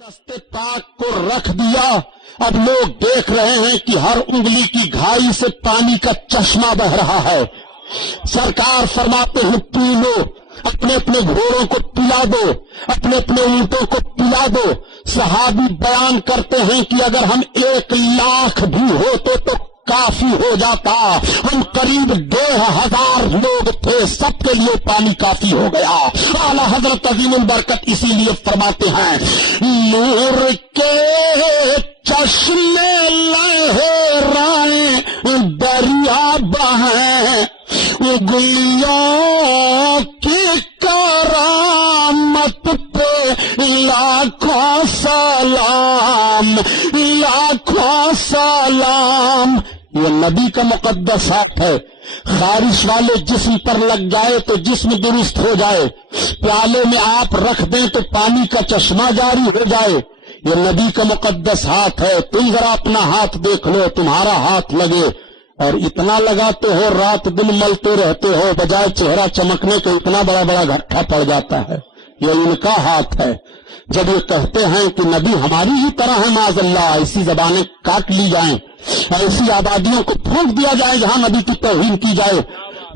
دستے پاک کو رکھ دیا. اب لوگ دیکھ رہے ہیں کہ ہر انگلی کی گھائی سے پانی کا چشمہ بہ رہا ہے. سرکار فرماتے ہیں پی لو، اپنے اپنے گھوڑوں کو پلا دو، اپنے اپنے اونٹوں کو پلا دو. صحابی بیان کرتے ہیں کہ اگر ہم 1,00,000 بھی ہوتے تو کافی ہو جاتا. ہم قریب 2,000 لوگ تھے، سب کے لیے پانی کافی ہو گیا. اعلیٰ حضرت عظیم البرکت اسی لیے فرماتے ہیں نور کے چشمے لہرائیں دریا بہیں، انگلیوں کی کرامت پہ لاکھوں سلام، لاکھوں سلام. یہ نبی کا مقدس ہاتھ ہے. خارش والے جسم پر لگ جائے تو جسم درست ہو جائے، پیالے میں آپ رکھ دیں تو پانی کا چشمہ جاری ہو جائے. یہ نبی کا مقدس ہاتھ ہے. تم ذرا اپنا ہاتھ دیکھ لو، تمہارا ہاتھ لگے اور اتنا لگاتے ہو، رات دن ملتے رہتے ہو، بجائے چہرہ چمکنے کے اتنا بڑا بڑا گھٹا پڑ جاتا ہے. یہ ان کا ہاتھ ہے. جب یہ کہتے ہیں کہ نبی ہماری ہی طرح ہے، معاذ اللہ، ایسی زبانیں کاٹ لی جائیں، ایسی آبادیوں کو پھونک دیا جائے جہاں نبی کی توہین کی جائے.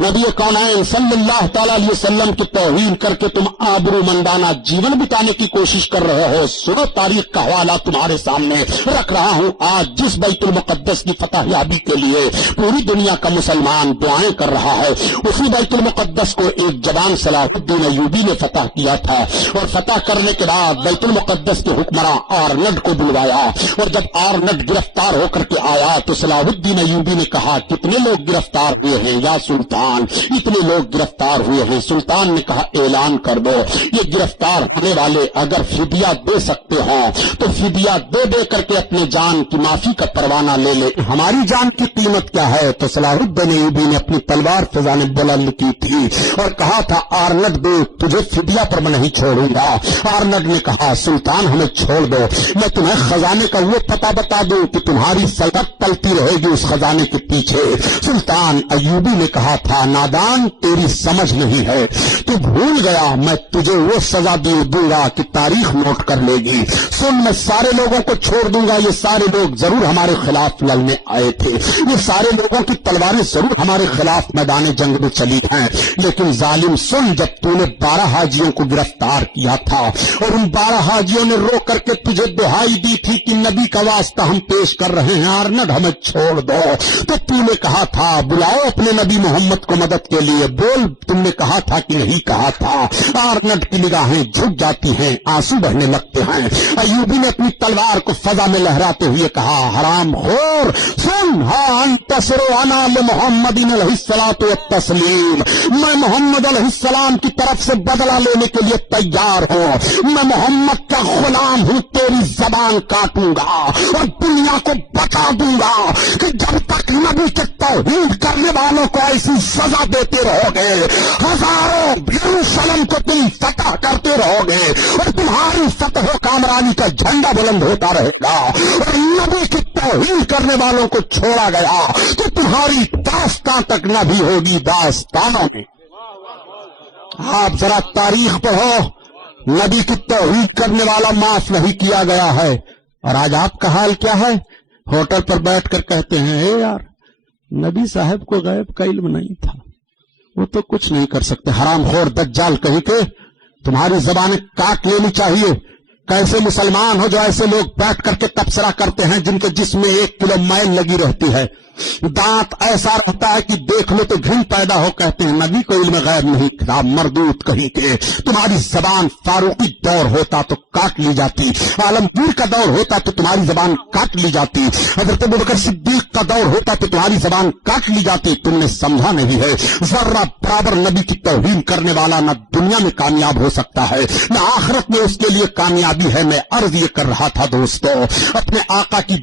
نبی کونین صلی اللہ تعالی علیہ وسلم کی توہین کر کے تم آبرو مندانہ جیون بتانے کی کوشش کر رہے ہو. سنو تاریخ کا حوالہ تمہارے سامنے رکھ رہا ہوں. آج جس بیت المقدس کی فتح یابی کے لیے پوری دنیا کا مسلمان دعائیں کر رہا ہے، اسی بیت المقدس کو ایک جوان صلاح الدین ایوبی نے فتح کیا تھا. اور فتح کرنے کے بعد بیت المقدس کے حکمراں آرنڈ کو بلوایا، اور جب آرنڈ گرفتار ہو کر کے آیا تو صلاح الدین ایوبی نے کہا کتنے لوگ گرفتار ہوئے ہیں یا سلطان؟ اتنے لوگ گرفتار ہوئے ہیں. سلطان نے کہا اعلان کر دو، یہ گرفتار ہونے والے اگر فدیہ دے سکتے ہوں تو فدیہ دے دے کر کے اپنے جان کی معافی کا پروانہ لے لے. ہماری جان کی قیمت کیا ہے؟ تو صلاح الدین ایوبی نے اپنی تلوار فضا میں بلند کی تھی اور کہا تھا آرنڈ دے، تجھے فدیہ پر میں نہیں چھوڑوں گا. آرنڈ نے کہا سلطان ہمیں چھوڑ دو، میں تمہیں خزانے کا وہ پتہ بتا دوں کہ تمہاری سلطنت پلتی رہے گی اس خزانے کے پیچھے. سلطان ایوبی نے کہا تھا نادان تیری سمجھ نہیں ہے، تو بھول گیا میں تجھے وہ سزا دوں گا کہ تاریخ نوٹ کر لے گی. سن، میں سارے لوگوں کو چھوڑ دوں گا. یہ سارے لوگ ضرور ہمارے خلاف لڑنے آئے تھے، یہ سارے لوگوں کی تلواریں ضرور ہمارے خلاف میدان جنگ میں چلی ہیں، لیکن ظالم سن، جب تو نے 12 حاجیوں کو گرفتار کیا تھا اور ان 12 حاجیوں نے رو کر کے تجھے دہائی دی تھی کہ نبی کا واسطہ ہم پیش کر رہے ہیں، آرنڈ ہمیں چھوڑ دو، تو تو نے کہا تھا بلاؤ اپنے نبی محمد کو مدد کے لیے. بول، تم نے کہا تھا کہ نہیں کہا تھا؟ آرنڈ کی نگاہیں جھک جاتی ہیں، آنسو بہنے لگتے ہیں. ایوبی نے اپنی تلوار کو فضا میں لہراتے ہوئے کہا حرام خور سن، ہاں انتصر انا لمحمد علیہ الصلوۃ والتسلیم، میں محمد علیہ السلام کی طرف سے بدلہ لینے کے لیے تیار ہوں. میں محمد کا غلام ہوں، تیری زبان کاٹوں گا اور دنیا کو بتا دوں گا کہ جب تک نبی کے توحید کرنے والوں کو ایسی سزا دیتے رہو گے، ہزاروں یروشلم کو تم فتح کرتے رہو گے اور تمہاری فتح و کامرانی کا جھنڈا بلند ہوتا رہے گا، اور نبی کی توہین کرنے والوں کو چھوڑا گیا تو تمہاری داستان تک نہ بھی ہوگی داستانوں میں. آپ ذرا تاریخ پڑھو، نبی کی توہین کرنے والا معاف نہیں کیا گیا ہے. اور آج آپ کا حال کیا ہے؟ ہوٹل پر بیٹھ کر کہتے ہیں اے یار نبی صاحب کو غیب کا علم نہیں تھا، وہ تو کچھ نہیں کر سکتے. حرام خور دجال کہیں کہ تمہاری زبانیں کاٹ لینی چاہیے. کیسے مسلمان ہو جو ایسے لوگ بیٹھ کر کے تبصرہ کرتے ہیں جن کے جسم میں 1 کلو میل لگی رہتی ہے، دانت ایسا رہتا ہے کہ دیکھ لو تو گھن پیدا ہو. کہتے ہیں نبی کو علم غیب نہیں تھا. مردود کہیں کہ تمہاری زبان فاروقی دور ہوتا تو کاٹ لی جاتی، عالمگیر کا دور ہوتا تو تمہاری زبان کاٹ لی جاتی، حضرت ابوبکر صدیق کا دور ہوتا تو تمہاری زبان کاٹ لی جاتی. تم نے سمجھا نہیں ہے. ذرہ برابر نبی کی توہین کرنے والا نہ دنیا میں کامیاب ہو سکتا ہے نہ آخرت میں اس کے لیے کامیابی ہے. میں عرض یہ کر رہا تھا دوستو، اپنے آقا کی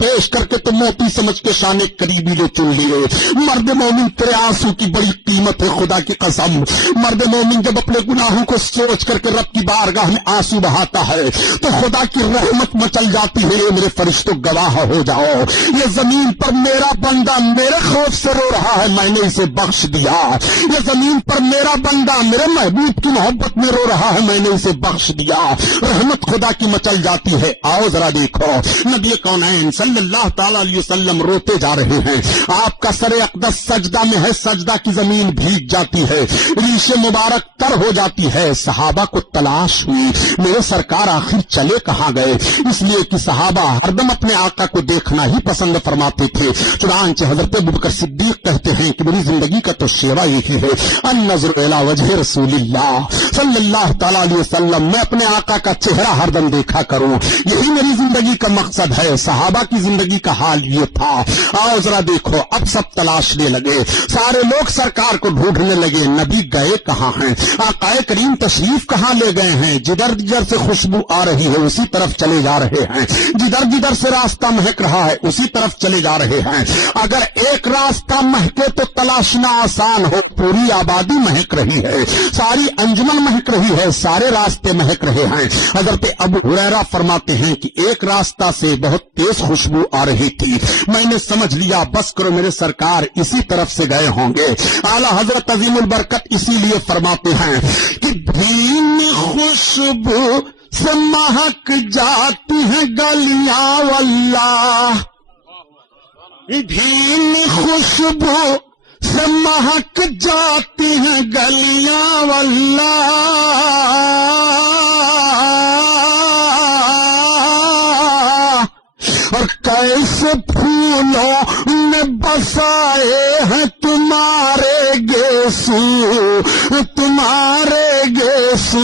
پیش کر کے تو موتی سمجھ کے شان قریبی لے چن لیے۔ مرد مومن تیرے آنسو کی بڑی قیمت ہے، خدا کی قسم۔ مرد مومن جب اپنے گناہوں کو سوچ کر کے رب کی بارگاہ میں آنسو بہاتا ہے تو خدا کی رحمت مچل جاتی ہے۔ میرے فرشتوں گواہ ہو جاؤ، یہ زمین پر میرا بندہ میرے خوف سے رو رہا ہے، میں نے اسے بخش دیا۔ یہ زمین پر میرا بندہ میرے محبوب کی محبت میں رو رہا ہے، میں نے اسے بخش دیا۔ رحمت خدا کی مچل جاتی ہے۔ آؤ ذرا دیکھو، نبی کونین صلی اللہ تعالی علیہ وسلم روتے جا رہے ہیں، آپ کا سر اقدس سجدہ میں ہے، سجدہ کی زمین بھیگ جاتی ہے، ریش مبارک تر ہو جاتی ہے۔ صحابہ کو تلاش ہوئی، میرے سرکار آخر چلے کہاں گئے؟ اس لیے کہ صحابہ ہر دم اپنے آقا کو دیکھنا ہی پسند فرماتے تھے۔ چنانچہ حضرت ابوبکر صدیق کہتے ہیں کہ میری زندگی کا تو شیوا یہی ہے، النظر الی وجہ رسول اللہ صلی اللہ تعالی علیہ وسلم، میں اپنے آقا کا چہرہ ہر دم دیکھا کروں، یہی میری زندگی کا مقصد ہے۔ صحابہ کی زندگی کا حال یہ تھا۔ آؤ ذرا دیکھو، اب سب تلاشنے لگے، سارے لوگ سرکار کو ڈھونڈنے لگے، نبی گئے کہاں ہیں؟ آقا کریم تشریف کہاں لے گئے ہیں؟ جدھر جدھر سے خوشبو آ رہی ہے اسی طرف چلے جا رہے ہیں، جدھر جدھر سے راستہ مہک رہا ہے اسی طرف چلے جا رہے ہیں۔ اگر ایک راستہ مہکے تو تلاشنا آسان ہو، پوری آبادی مہک رہی ہے، ساری انجمن مہک رہی ہے، سارے راستے مہک رہے ہیں۔ حضرت ابو ہریرہ فرماتے ہیں کہ ایک راستہ سے بہت تیز خوشبو آ رہی تھی، میں نے سمجھ لیا بس کرو میرے سرکار اسی طرف سے گئے ہوں گے۔ اعلیٰ حضرت عظیم البرکت اسی لیے فرماتے ہیں کہ بھین خوشبو سے مہک جاتی ہیں گلیاں واللہ، بھین خوشبو سے مہک جاتی ہیں گلیاں واللہ، اور کیسے پھولوں نے بسائے ہیں تمہارے گیسو، تمہارے گیسو۔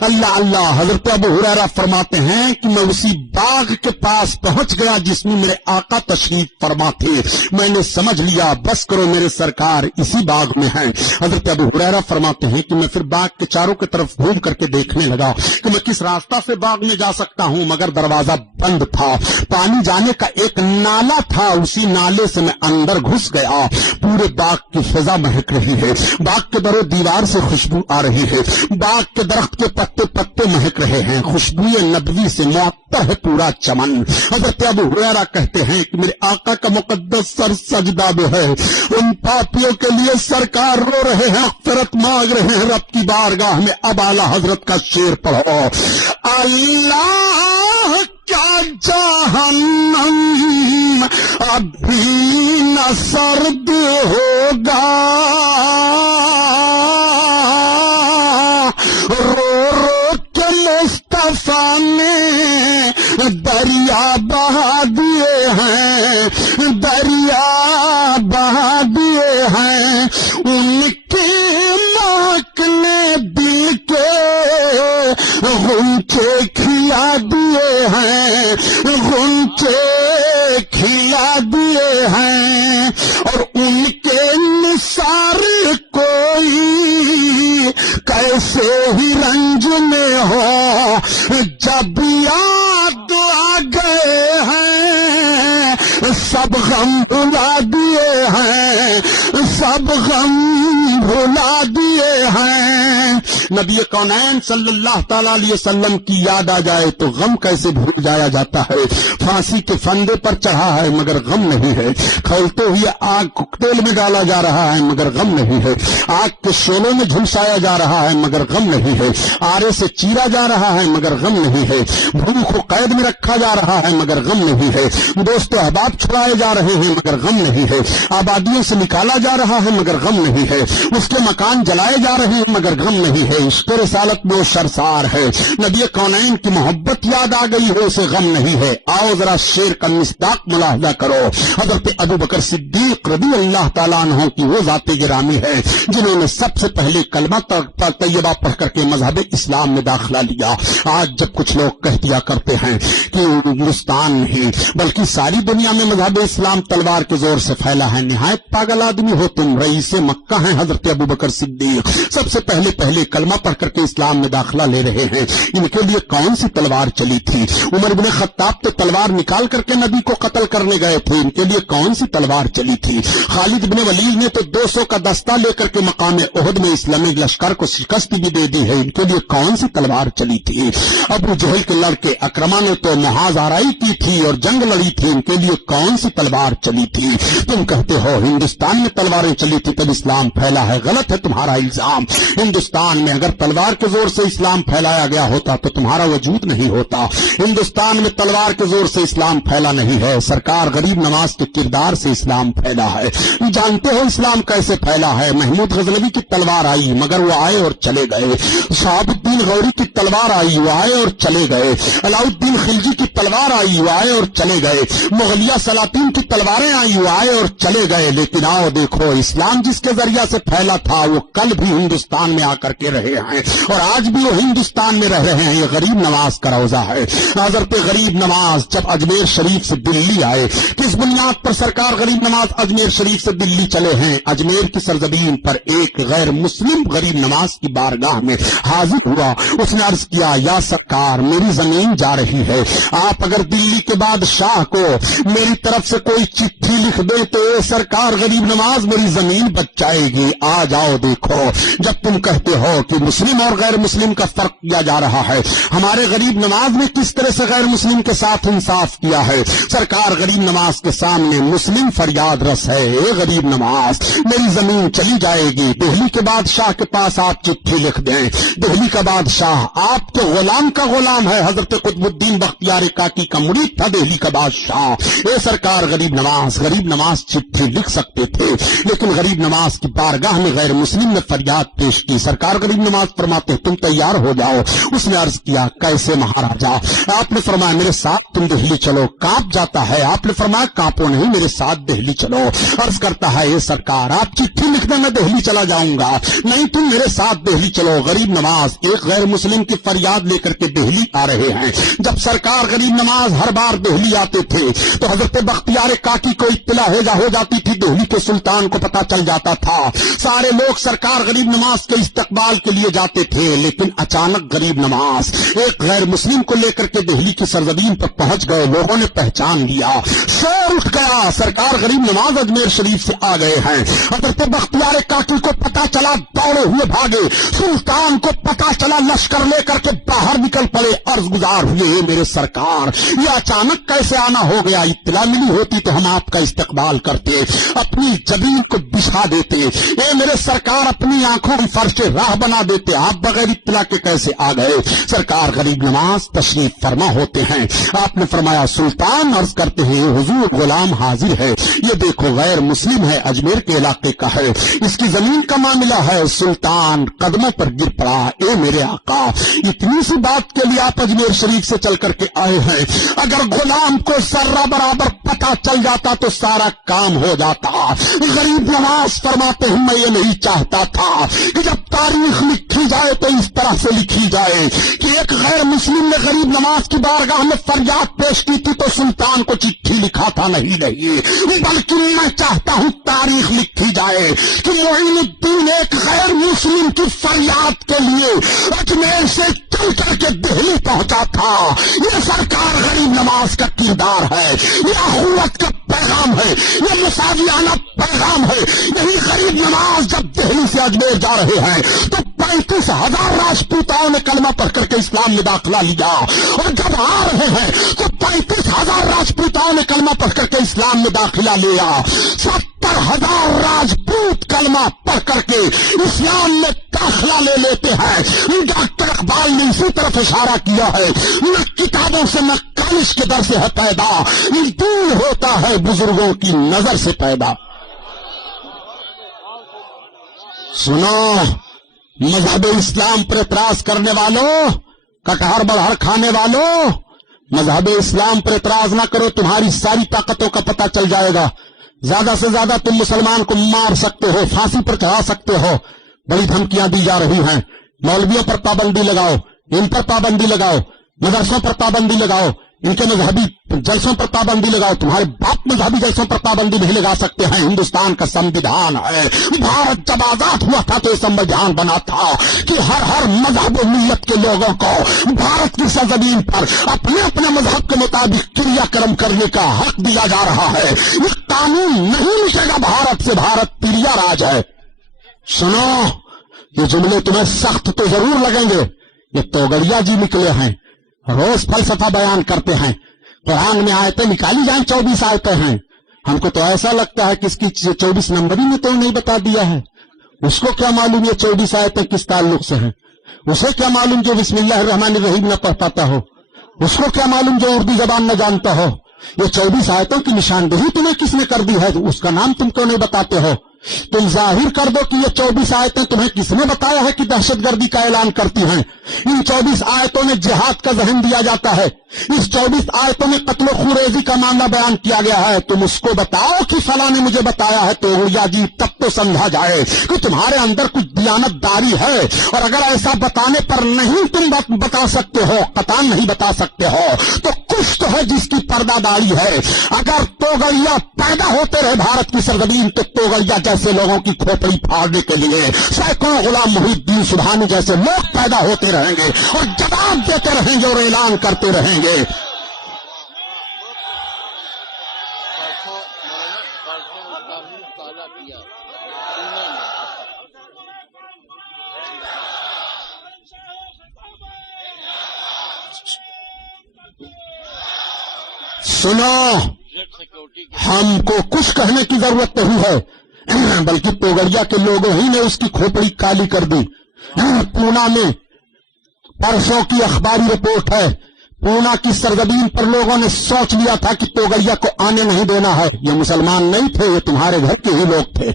اللہ اللہ، حضرت ابو ہریرہ فرماتے ہیں کہ میں اسی باغ کے پاس پہنچ گیا جس میں میرے آقا تشریف فرما تھے، میں نے سمجھ لیا بس کرو میرے سرکار اسی باغ میں ہیں۔ حضرت ابو ہریرہ فرماتے ہیں کہ میں پھر باغ کے چاروں کی طرف گھوم کر کے دیکھنے لگا کہ میں کس راستہ سے باغ میں جا سکتا ہوں، مگر دروازہ بند تھا، پانی جانے کا ایک نالا تھا، اسی نالے سے میں اندر گھس گیا۔ پورے باغ کی فضا مہک رہی ہے، باغ کے در و دیوار سے خوشبو آ رہی ہے، باغ کے درخت کے پتے پتے مہک رہے ہیں، خوشبو نبوی سے معطر ہے پورا چمن۔ حضرت ابو ہریرہ کہتے ہیں کہ میرے آقا کا مقدس سر سجدہ میں ہے، ان پاپیوں کے لیے سرکار رو رہے ہیں، مغفرت مانگ رہے ہیں رب کی بارگاہ میں۔ اب اعلیٰ حضرت کا شعر پڑھو، اللہ کیا جہنم ابھی نہ سرد ہوگا، رو رو کے مصطفیٰ نے دریا بہا دیے ہیں، دریا بہا دیے ہیں، ان کی مہک نے دل کے غنچے کھلا دیے ہیں، غنچے کھلا دیے ہیں، اور ان کے نثار کوئی کیسے ہی رنج میں ہو، جب یاد آ گئے ہیں سب غم بھلا دیے ہیں، سب غم بھلا دیے ہیں۔ نبی کونین صلی اللہ تعالی علیہ وسلم کی یاد آ جائے تو غم کیسے بھول جایا جاتا ہے۔ پھانسی کے پھندے پر چڑھا ہے مگر غم نہیں ہے، کھولتے ہوئے آگ کوکٹیل میں ڈالا جا رہا ہے مگر غم نہیں ہے، آگ کے شعلوں میں جھلسایا جا رہا ہے مگر غم نہیں ہے، آرے سے چیرا جا رہا ہے مگر غم نہیں ہے، بھوک کو قید میں رکھا جا رہا ہے مگر غم نہیں ہے، دوست و احباب چھڑائے جا رہے ہیں مگر غم نہیں ہے، آبادیوں سے نکالا جا رہا ہے مگر غم نہیں ہے، اس کے مکان جلائے جا رہے ہیں مگر غم نہیں ہے، عشق رسالت میں وہ شرسار ہے، نبی کونین کی محبت یاد آ گئی ہے اسے غم نہیں ہے۔ آؤ ذرا شعر کا مصداق ملاحظہ کرو، حضرت ابوبکر صدیق رضی اللہ تعالیٰ عنہ کی وہ ذات گرامی ہے جنہوں نے سب سے پہلے کلمہ طیبہ پڑھ کر کے مذہب اسلام میں داخلہ لیا۔ آج جب کچھ لوگ کہہ دیا کرتے ہیں کہ ہندوستان نہیں بلکہ ساری دنیا میں مذہب اسلام تلوار کے زور سے پھیلا ہے، نہایت پاگل آدمی ہو تم، رئیس مکہ ہیں حضرت ابوبکر صدیق، سب سے پہلے کلمہ کلمہ پڑھ کر کے اسلام میں داخلہ لے رہے ہیں، ان کے لیے کون سی تلوار چلی تھی؟ عمر بن خطاب تو تلوار نکال کر کے نبی کو قتل کرنے گئے تھے، ان کے لیے کون سی تلوار چلی تھی؟ خالد بن ولید نے تو 200 کا دستہ لے کر کے مقام احد میں اسلامی لشکر کو شکست بھی دے دی ہے، ان کے لیے کون سی تلوار چلی تھی؟ ابو جہل کے لڑکے اکرما نے تو محاذ آرائی کی تھی اور جنگ لڑی تھی، ان کے لیے کون سی تلوار چلی تھی؟ تم کہتے ہو ہندوستان میں تلواریں چلی تھی تب اسلام پھیلا ہے، غلط ہے تمہارا الزام۔ ہندوستان میں اگر تلوار کے زور سے اسلام پھیلایا گیا ہوتا تو تمہارا وجود نہیں ہوتا۔ ہندوستان میں تلوار کے زور سے اسلام پھیلا نہیں ہے، سرکار غریب نواز کے کردار سے اسلام پھیلا ہے۔ جانتے ہو اسلام کیسے پھیلا ہے؟ محمود غزنوی کی تلوار آئی مگر وہ آئے اور چلے گئے، شہاب الدین غوری کی تلوار آئی وہ آئے اور چلے گئے، علاؤالدین خلجی کی تلوار آئی وہ آئے اور چلے گئے، مغلیہ سلاطین کی تلواریں آئی وہ آئے اور چلے گئے، لیکن آؤ دیکھو اسلام جس کے ذریعہ سے پھیلا تھا وہ کل بھی ہندوستان میں آ کر کے رہے ہیں اور آج بھی وہ ہندوستان میں رہ رہے ہیں۔ یہ غریب نواز کا روزہ ہے۔ حضرت غریب نواز جب اجمیر شریف سے دلی آئے، کس بنیاد پر سرکار غریب نواز اجمیر شریف سے دلی چلے ہیں؟ اجمیر کی سرزمین پر ایک غیر مسلم غریب نواز کی بارگاہ میں حاضر ہوا، اس نے عرض کیا یا سرکار میری زمین جا رہی ہے، آپ اگر دلی کے بادشاہ کو میری طرف سے کوئی چٹھی لکھ دے تو اے سرکار غریب نواز میری زمین بچ جائے گی۔ آ جاؤ دیکھو، جب تم کہتے ہو کہ مسلم اور غیر مسلم کا فرق کیا جا رہا ہے، ہمارے غریب نواز نے کس طرح سے غیر مسلم کے ساتھ انصاف کیا ہے؟ سرکار غریب نواز کے سامنے مسلم فریاد رس ہے، اے غریب نواز میری زمین چلی جائے گی، دہلی کے بادشاہ کے پاس آپ چٹھی لکھ دیں، دہلی کا بادشاہ آپ کے غلام کا غلام ہے، حضرت قطب الدین بختیار کاکی کا مرید تھا دہلی کا بادشاہ۔ اے سرکار غریب نواز چٹھی لکھ سکتے تھے، لیکن غریب نواز کی بارگاہ میں غیر مسلم نے فریاد پیش کی۔ سرکار غریب نواز فرماتے تم تیار ہو جاؤ۔ اس نے عرض کیا کیسے مہاراجا؟ آپ نے فرمایا میرے ساتھ تم دہلی چلو۔ کانپ جاتا ہے، آپ نے فرمایا کانپو نہیں، میرے ساتھ دہلی چلو۔ عرض کرتا ہے اے سرکار آپ چٹھی لکھ دیں میں دہلی چلا جاؤں گا۔ نہیں تم میرے ساتھ دہلی چلو۔ غریب نواز ایک غیر مسلم کی فریاد لے کر کے دہلی آ رہے ہیں۔ جب سرکار غریب نواز ہر بار دہلی آتے تھے تو حضرت بختیار کاکی کو اطلاع ہو جاتی تھی، دہلی کے سلطان کو پتا چل جاتا تھا، سارے لوگ سرکار غریب نواز کے استقبال کے لیے جاتے تھے، لیکن اچانک غریب نواز ایک غیر مسلم کو لے کر کے دہلی کی سرزمین پر پہنچ گئے، لوگوں نے پہچان لیا، شور اٹھ گیا، سرکار غریب نواز اجمیر شریف سے آ گئے ہیں۔ حضرت بختیار کاکی کو پتا چلا، دوڑے ہوئے بھاگے، سلطان کو پتا چلا، لشکر لے کر کے باہر نکل پڑے، عرض گزار ہوئے میرے سرکار یہ اچانک کیسے آنا ہو گیا؟ اطلاع ملی ہوتی تو ہم آپ کا استقبال کرتے، اپنی جبین کو بچھا دیتے، اے میرے سرکار اپنی آنکھوں کی فرش راہ بنا دیتے، آپ بغیر اطلاع کے کیسے آ گئے؟ سرکار غریب نواز تشریف فرما ہوتے ہیں، آپ نے فرمایا سلطان عرض کرتے ہیں حضور غلام حاضر ہے، یہ دیکھو غیر مسلم ہے، اجمیر کے علاقے کا ہے، اس کی زمین کا معاملہ ہے۔ سلطان قدموں پر گر پڑا، اے میرے آقا اتنی سی بات کے لیے آپ اجمیر شریف سے چل کر کے آئے ہیں، اگر غلام کو ذرہ برابر پتا چل جاتا تو سارا کام ہو جاتا۔ غریب نواز فرماتے ہیں میں یہ نہیں چاہتا تھا کہ جب تاریخ لکھی جائے تو اس طرح سے لکھی جائے کہ ایک غیر مسلم نے غریب نواز کی بارگاہ میں فریاد پیش کی تھی تو سلطان کو چٹھی لکھا تھا، نہیں بلکہ میں چاہتا ہوں تاریخ لکھی جائے کہ معین الدین ایک غیر مسلم کی فریاد کے لیے اجمیر سے چل کر کے دہلی پہنچا تھا۔ یہ سرکار غریب نواز کا کردار ہے، یہ اخوت کا پیغام ہے، یہ مساویانہ پیغام ہے۔ یہی غریب نواز جب دہلی سے اجمیر جا رہے ہیں تو 35,000 راجپوتاؤں نے کلمہ پڑھ کر کے اسلام میں داخلہ لیا، اور جب آ رہے ہیں تو 35,000 راجپوتاؤں نے کلمہ پڑھ کر کے اسلام میں داخلہ لیا۔ 70,000 راجپوت کلمہ پڑھ کر کے اسلام میں داخلہ لے لیتے ہیں۔ ڈاکٹر اقبال نے اسی طرف اشارہ کیا ہے، نہ کتابوں سے نہ کالج کے در سے ہے پیدا، دین ہوتا ہے بزرگوں کی نظر سے پیدا۔ سنو مذہب اسلام پر اعتراض کرنے والوں، کٹہر بڑھڑ کھانے والوں، مذہب اسلام پر اعتراض نہ کرو، تمہاری ساری طاقتوں کا پتہ چل جائے گا۔ زیادہ سے زیادہ تم مسلمان کو مار سکتے ہو، پھانسی پر چڑھا سکتے ہو، بڑی دھمکیاں دی جا رہی ہیں۔ مولویوں پر پابندی لگاؤ، ان پر پابندی لگاؤ، مدرسوں پر پابندی لگاؤ، ان کے مذہبی جلسوں پر پابندی لگاؤ، تمہارے باپ مذہبی جلسوں پر پابندی نہیں لگا سکتے ہیں۔ ہندوستان کا سمویدھان ہے، بھارت جب آزاد ہوا تھا تو یہ سمویدھان بنا تھا کہ ہر مذہب و ملت کے لوگوں کو بھارت کی سرزمین پر اپنے اپنے مذہب کے مطابق کریا کرم کرنے کا حق دیا جا رہا ہے۔ یہ قانون نہیں ملے گا بھارت سے، بھارت پریا راج ہے۔ سنو، یہ جملے تمہیں سخت تو ضرور لگیں گے، یہ توگڑیا جی نکلے ہیں، روز فلسفہ بیان کرتے ہیں، قرآن میں آیتیں نکالی جائیں 24 آیتیں ہیں، ہم کو تو ایسا لگتا ہے کہ اس کی 24 نمبر ہی میں تو نہیں بتا دیا ہے۔ اس کو کیا معلوم یہ 24 آیتیں کس تعلق سے ہیں؟ اسے کیا معلوم جو بسم اللہ الرحمن الرحیم نہ پڑھ پاتا ہو؟ اس کو کیا معلوم جو اردو زبان نہ جانتا ہو؟ یہ 24 آیتوں کی نشاندہی تمہیں کس نے کر دی ہے؟ اس کا نام تم کیوں نہیں بتاتے ہو؟ تم ظاہر کر دو کہ یہ 24 آیتیں تمہیں کس نے بتایا ہے کہ دہشت گردی کا اعلان کرتی ہیں؟ ان 24 آیتوں میں جہاد کا ذہن دیا جاتا ہے، اس 24 آیتوں میں قتل و خوریزی کا معاملہ بیان کیا گیا ہے۔ تم اس کو بتاؤ کہ فلاں نے مجھے بتایا ہے تو جی تب تو سمجھا جائے کہ تمہارے اندر کچھ دیانت داری ہے۔ اور اگر ایسا بتانے پر نہیں تم بتا سکتے ہو، قطعاً نہیں بتا سکتے ہو، تو کچھ تو ہے جس کی پردہ داری ہے۔ اگر توگڑیا پیدا ہوتے رہے بھارت کی سرزمین تو توگڑیا جیسے لوگوں کی کھوپڑی پھاڑنے کے لیے سینکڑوں غلام محی الدین سبحانی جیسے لوگ پیدا ہوتے رہیں گے اور جواب دیتے رہیں گے اور اعلان کرتے رہیں گے۔ سنو، ہم کو کچھ کہنے کی ضرورت نہیں ہے، بلکہ توگڑیا کے لوگوں ہی نے اس کی کھوپڑی کالی کر دی۔ پونا میں پرسوں کی اخباری رپورٹ ہے، پونا کی سرزمین پر لوگوں نے سوچ لیا تھا کہ توگڑیا کو آنے نہیں دینا ہے۔ یہ مسلمان نہیں تھے، یہ تمہارے گھر کے ہی لوگ تھے۔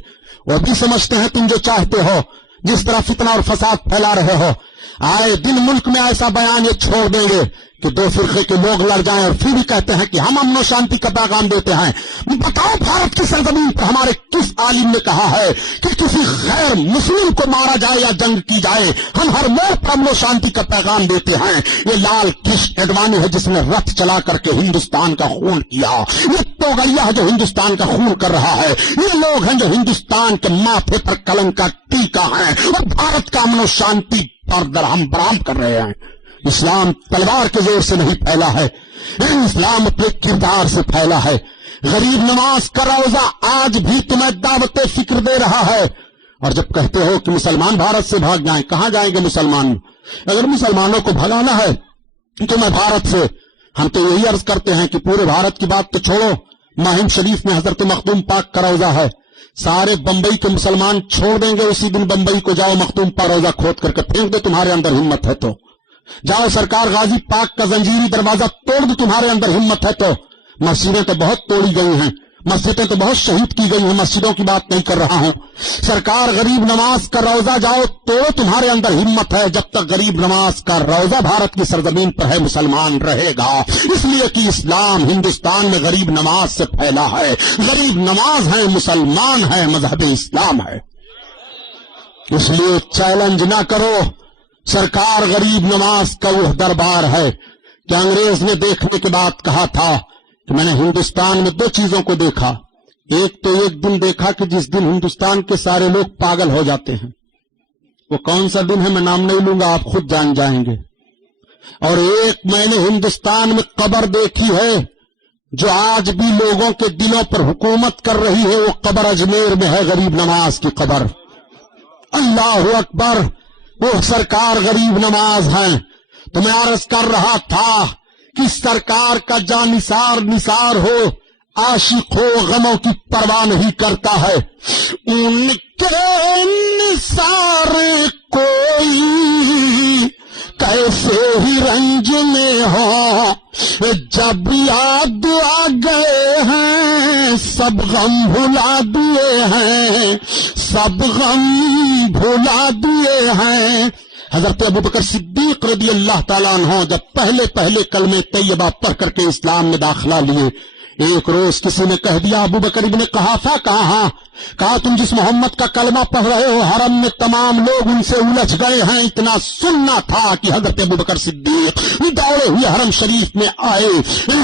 وہ بھی سمجھتے ہیں تم جو چاہتے ہو، جس طرح فتنہ اور فساد پھیلا رہے ہو، آئے دن ملک میں ایسا بیان یہ چھوڑ دیں گے کہ دو فرقے کے لوگ لڑ جائیں اور پھر بھی کہتے ہیں کہ ہم امن و شانتی کا پیغام دیتے ہیں۔ بتاؤ، بھارت کی سرزمین پر ہمارے کس عالم نے کہا ہے کہ کسی غیر مسلم کو مارا جائے یا جنگ کی جائے؟ ہم ہر موڑ پر امن و شانتی کا پیغام دیتے ہیں۔ یہ لال کرشن اڈوانی ہے جس نے رتھ چلا کر کے ہندوستان کا خون کیا، یہ توگڑیا ہے جو ہندوستان کا خون کر رہا ہے، یہ لوگ ہیں جو ہندوستان کے ماتھے پر کلنک کا ٹیکا ہے اور بھارت کا امن و شانتی پر درہم برہم کر رہے ہیں۔ اسلام تلوار کے زور سے نہیں پھیلا ہے، اسلام اپنے کردار سے پھیلا ہے۔ غریب نواز کا روزہ آج بھی تمہیں دعوت فکر دے رہا ہے۔ اور جب کہتے ہو کہ مسلمان بھارت سے بھاگ جائیں، کہاں جائیں گے مسلمان؟ اگر مسلمانوں کو بھگانا ہے تو میں بھارت سے، ہم تو یہی عرض کرتے ہیں کہ پورے بھارت کی بات تو چھوڑو، ماہم شریف میں حضرت مخدوم پاک کا روزہ ہے، سارے بمبئی کے مسلمان چھوڑ دیں گے، اسی دن بمبئی کو جاؤ، مخدوم پاک روزہ کھود کر کے پھینک دو، تمہارے اندر ہمت ہے تو جاؤ، سرکار غازی پاک کا زنجیری دروازہ توڑ دو، تمہارے اندر ہمت ہے تو۔ مسجدیں تو بہت توڑی گئی ہیں، مسجدیں تو بہت شہید کی گئی ہیں، مسجدوں کی بات نہیں کر رہا ہوں۔ سرکار غریب نواز کا روزہ جاؤ تو تمہارے اندر ہمت ہے، جب تک غریب نواز کا روزہ بھارت کی سرزمین پر ہے مسلمان رہے گا، اس لیے کہ اسلام ہندوستان میں غریب نواز سے پھیلا ہے، غریب نواز ہے، مسلمان ہے، مذہب اسلام ہے۔ اس لیے چیلنج نہ کرو، سرکار غریب نواز کا وہ دربار ہے کہ انگریز نے دیکھنے کے بعد کہا تھا کہ میں نے ہندوستان میں دو چیزوں کو دیکھا، ایک تو ایک دن دیکھا کہ جس دن ہندوستان کے سارے لوگ پاگل ہو جاتے ہیں، وہ کون سا دن ہے میں نام نہیں لوں گا، آپ خود جان جائیں گے، اور ایک میں نے ہندوستان میں قبر دیکھی ہے جو آج بھی لوگوں کے دلوں پر حکومت کر رہی ہے، وہ قبر اجمیر میں ہے، غریب نواز کی قبر۔ اللہ اکبر، وہ سرکار غریب نواز ہیں۔ تو میں عرض کر رہا تھا کہ سرکار کا جانثار نثار ہو، عاشق ہو، غموں کی پرواہ نہیں کرتا ہے، ان کے نثار کوئی کیسے ہی رنج میں ہو، جب یاد آ گئے ہیں سب غم بھلا دیے ہیں، سب غم بھلا دیے ہیں۔ حضرت ابوبکر صدیق رضی اللہ تعالیٰ عنہ جب پہلے کلمے طیبہ پڑھ کر کے اسلام میں داخلہ لیے، ایک روز کسی نے کہہ دیا ابو بکر ابن قحافہ کہاں؟ کہا تم جس محمد کا کلمہ پڑھ رہے ہو حرم میں تمام لوگ ان سے الجھ گئے ہیں، اتنا سننا تھا کہ حضرت ابو بکر صدیق دوڑے ہوئے حرم شریف میں آئے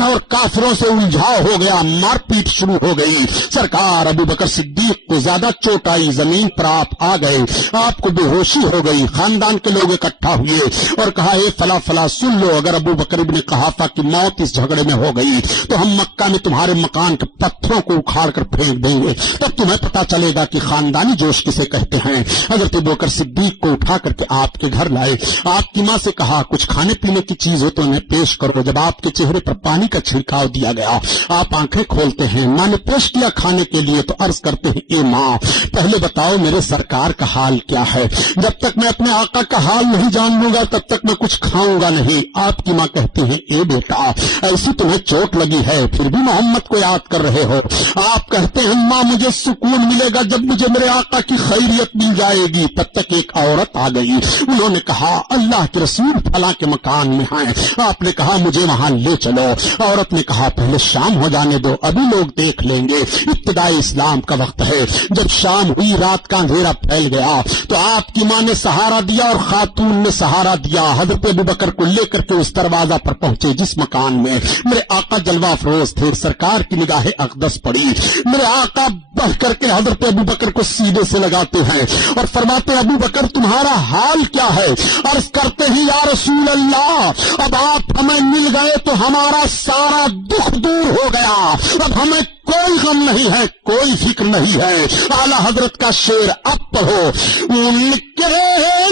اور کافروں سے الجھاؤ ہو گیا، مار پیٹ شروع ہو گئی۔ سرکار ابو بکر صدیق کو زیادہ چوٹ آئی، زمین پر آپ آ گئے، آپ کو بے ہوشی ہو گئی۔ خاندان کے لوگ اکٹھا ہوئے اور کہا اے فلاں فلاں سن لو، اگر ابو بکر ابن قحافہ کی موت اس جھگڑے میں ہو گئی تو ہم مکہ میں تمہارے مکان کے پتھروں کو اکھاڑ کر پھینک دیں گے، تب تمہیں پتا چلے گا کہ خاندانی جوش کسے کہتے ہیں۔ حضرت ابو بکر صدیق کو اٹھا کر کے آپ کے گھر لائے، آپ کی ماں سے کہا کچھ کھانے پینے کی چیز ہو تو انہیں پیش کرو۔ جب آپ کے چہرے پر پانی کا چھڑکاؤ دیا گیا، آپ آنکھیں کھولتے ہیں، ماں نے پیش کیا کھانے کے لیے تو عرض کرتے ہیں اے ماں پہلے بتاؤ میرے سرکار کا حال کیا ہے، جب تک میں اپنے آقا کا حال نہیں جان لوں گا تب تک میں کچھ کھاؤں گا نہیں۔ آپ کی ماں کہتے ہیں اے بیٹا ایسی تمہیں چوٹ لگی ہے پھر بھی محمد کو یاد کر رہے ہو؟ آپ کہتے ہیں ماں مجھے سکون ملے گا جب مجھے میرے آقا کی خیریت مل جائے گی۔ تب تک ایک عورت آ گئی، انہوں نے کہا اللہ کے رسول فلاں کے مکان میں ہیں۔ آپ نے کہا مجھے وہاں لے چلو۔ عورت نے کہا پہلے شام ہو جانے دو، ابھی لوگ دیکھ لیں گے، ابتدائی اسلام کا وقت ہے۔ جب شام ہوئی رات کا اندھیرا پھیل گیا تو آپ کی ماں نے سہارا دیا اور خاتون نے سہارا دیا، حضرت ابو بکر کو لے کر کے اس دروازہ پر پہنچے جس مکان میں میرے آقا جلوہ افروز تھے۔ سرکار کی نگاہ اقدس پڑی، میرے آقا بڑھ کر کے حضرت ابو بکر کو سیدھے سے لگاتے ہیں اور فرماتے ابو بکر تمہارا حال کیا ہے؟ عرض کرتے ہیں یا رسول اللہ اب آپ ہمیں مل گئے تو ہمارا سارا دکھ دور ہو گیا، اب ہمیں کوئی غم نہیں ہے، کوئی فکر نہیں ہے۔ اعلیٰ حضرت کا شعر اب پڑھو، ان کے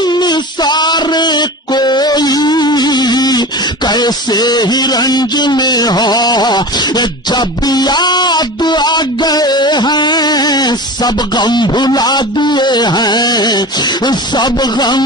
نثار کوئی کیسے ہی رنج میں ہو، جب یاد آ گئے ہیں سب غم بھلا دیے ہیں، سب غم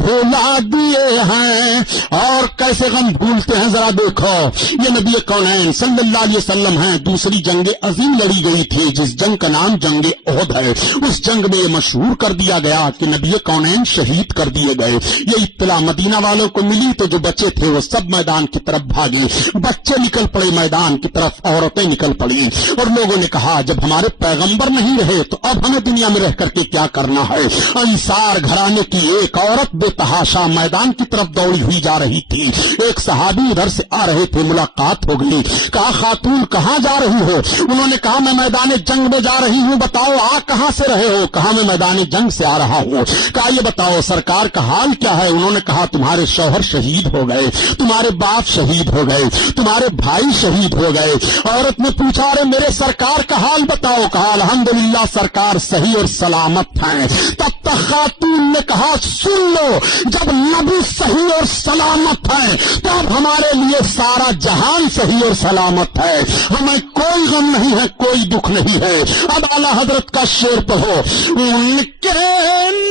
بھلا دیے ہیں۔ اور کیسے غم بھولتے ہیں ذرا دیکھو، یہ نبی کونین صلی اللہ علیہ وسلم ہیں، دوسری جنگ عظیم لڑی گئی تھی جس جنگ کا نام جنگ احد ہے۔ اس جنگ میں یہ مشہور کر دیا گیا کہ نبی کونین شہید کر دیے گئے۔ یہ اطلاع مدینہ والوں کو ملی تو جو بچے تھے وہ سب میدان کی طرف بھاگے، بچے نکل پڑے میدان کی طرف، عورتیں نکل پڑی اور لوگوں نے کہا جب ہمارے پیغمبر نہیں رہے تو اب ہمیں دنیا میں رہ کر کے کیا کرنا ہے۔ انصار گھرانے کی ایک عورت بے تحاشا میدان کی طرف دوڑی ہوئی جا رہی تھی، ایک صحابی ادھر سے آ رہے تھے، ملاقات ہو گئی، کہا خاتون کہاں جا رہی ہو؟ انہوں نے کہا میں میدان جنگ میں جا رہی ہوں، بتاؤ آ کہاں سے رہے ہو؟ کہا میں میدان جنگ سے آ رہا ہوں۔ کہا یہ بتاؤ سرکار کا حال کیا ہے؟ انہوں نے کہا تمہارے شوہر شہید ہو گئے، تمہارے باپ شہید ہو گئے، تمہارے بھائی شہید ہو گئے۔ عورت نے پوچھا ارے میرے سرکار کا حال بتاؤ؟ کہا الحمدللہ سرکار صحیح اور سلامت ہیں۔ تب تک خاتون نے کہا سن لو جب نبی صحیح اور سلامت ہے تو اب ہمارے لیے سارا جہان صحیح اور سلامت ہے، ہمیں کوئی غم نہیں ہے، کوئی دکھ نہیں ہے۔ اب اعلیٰ حضرت کا شعر پڑھو، ان کے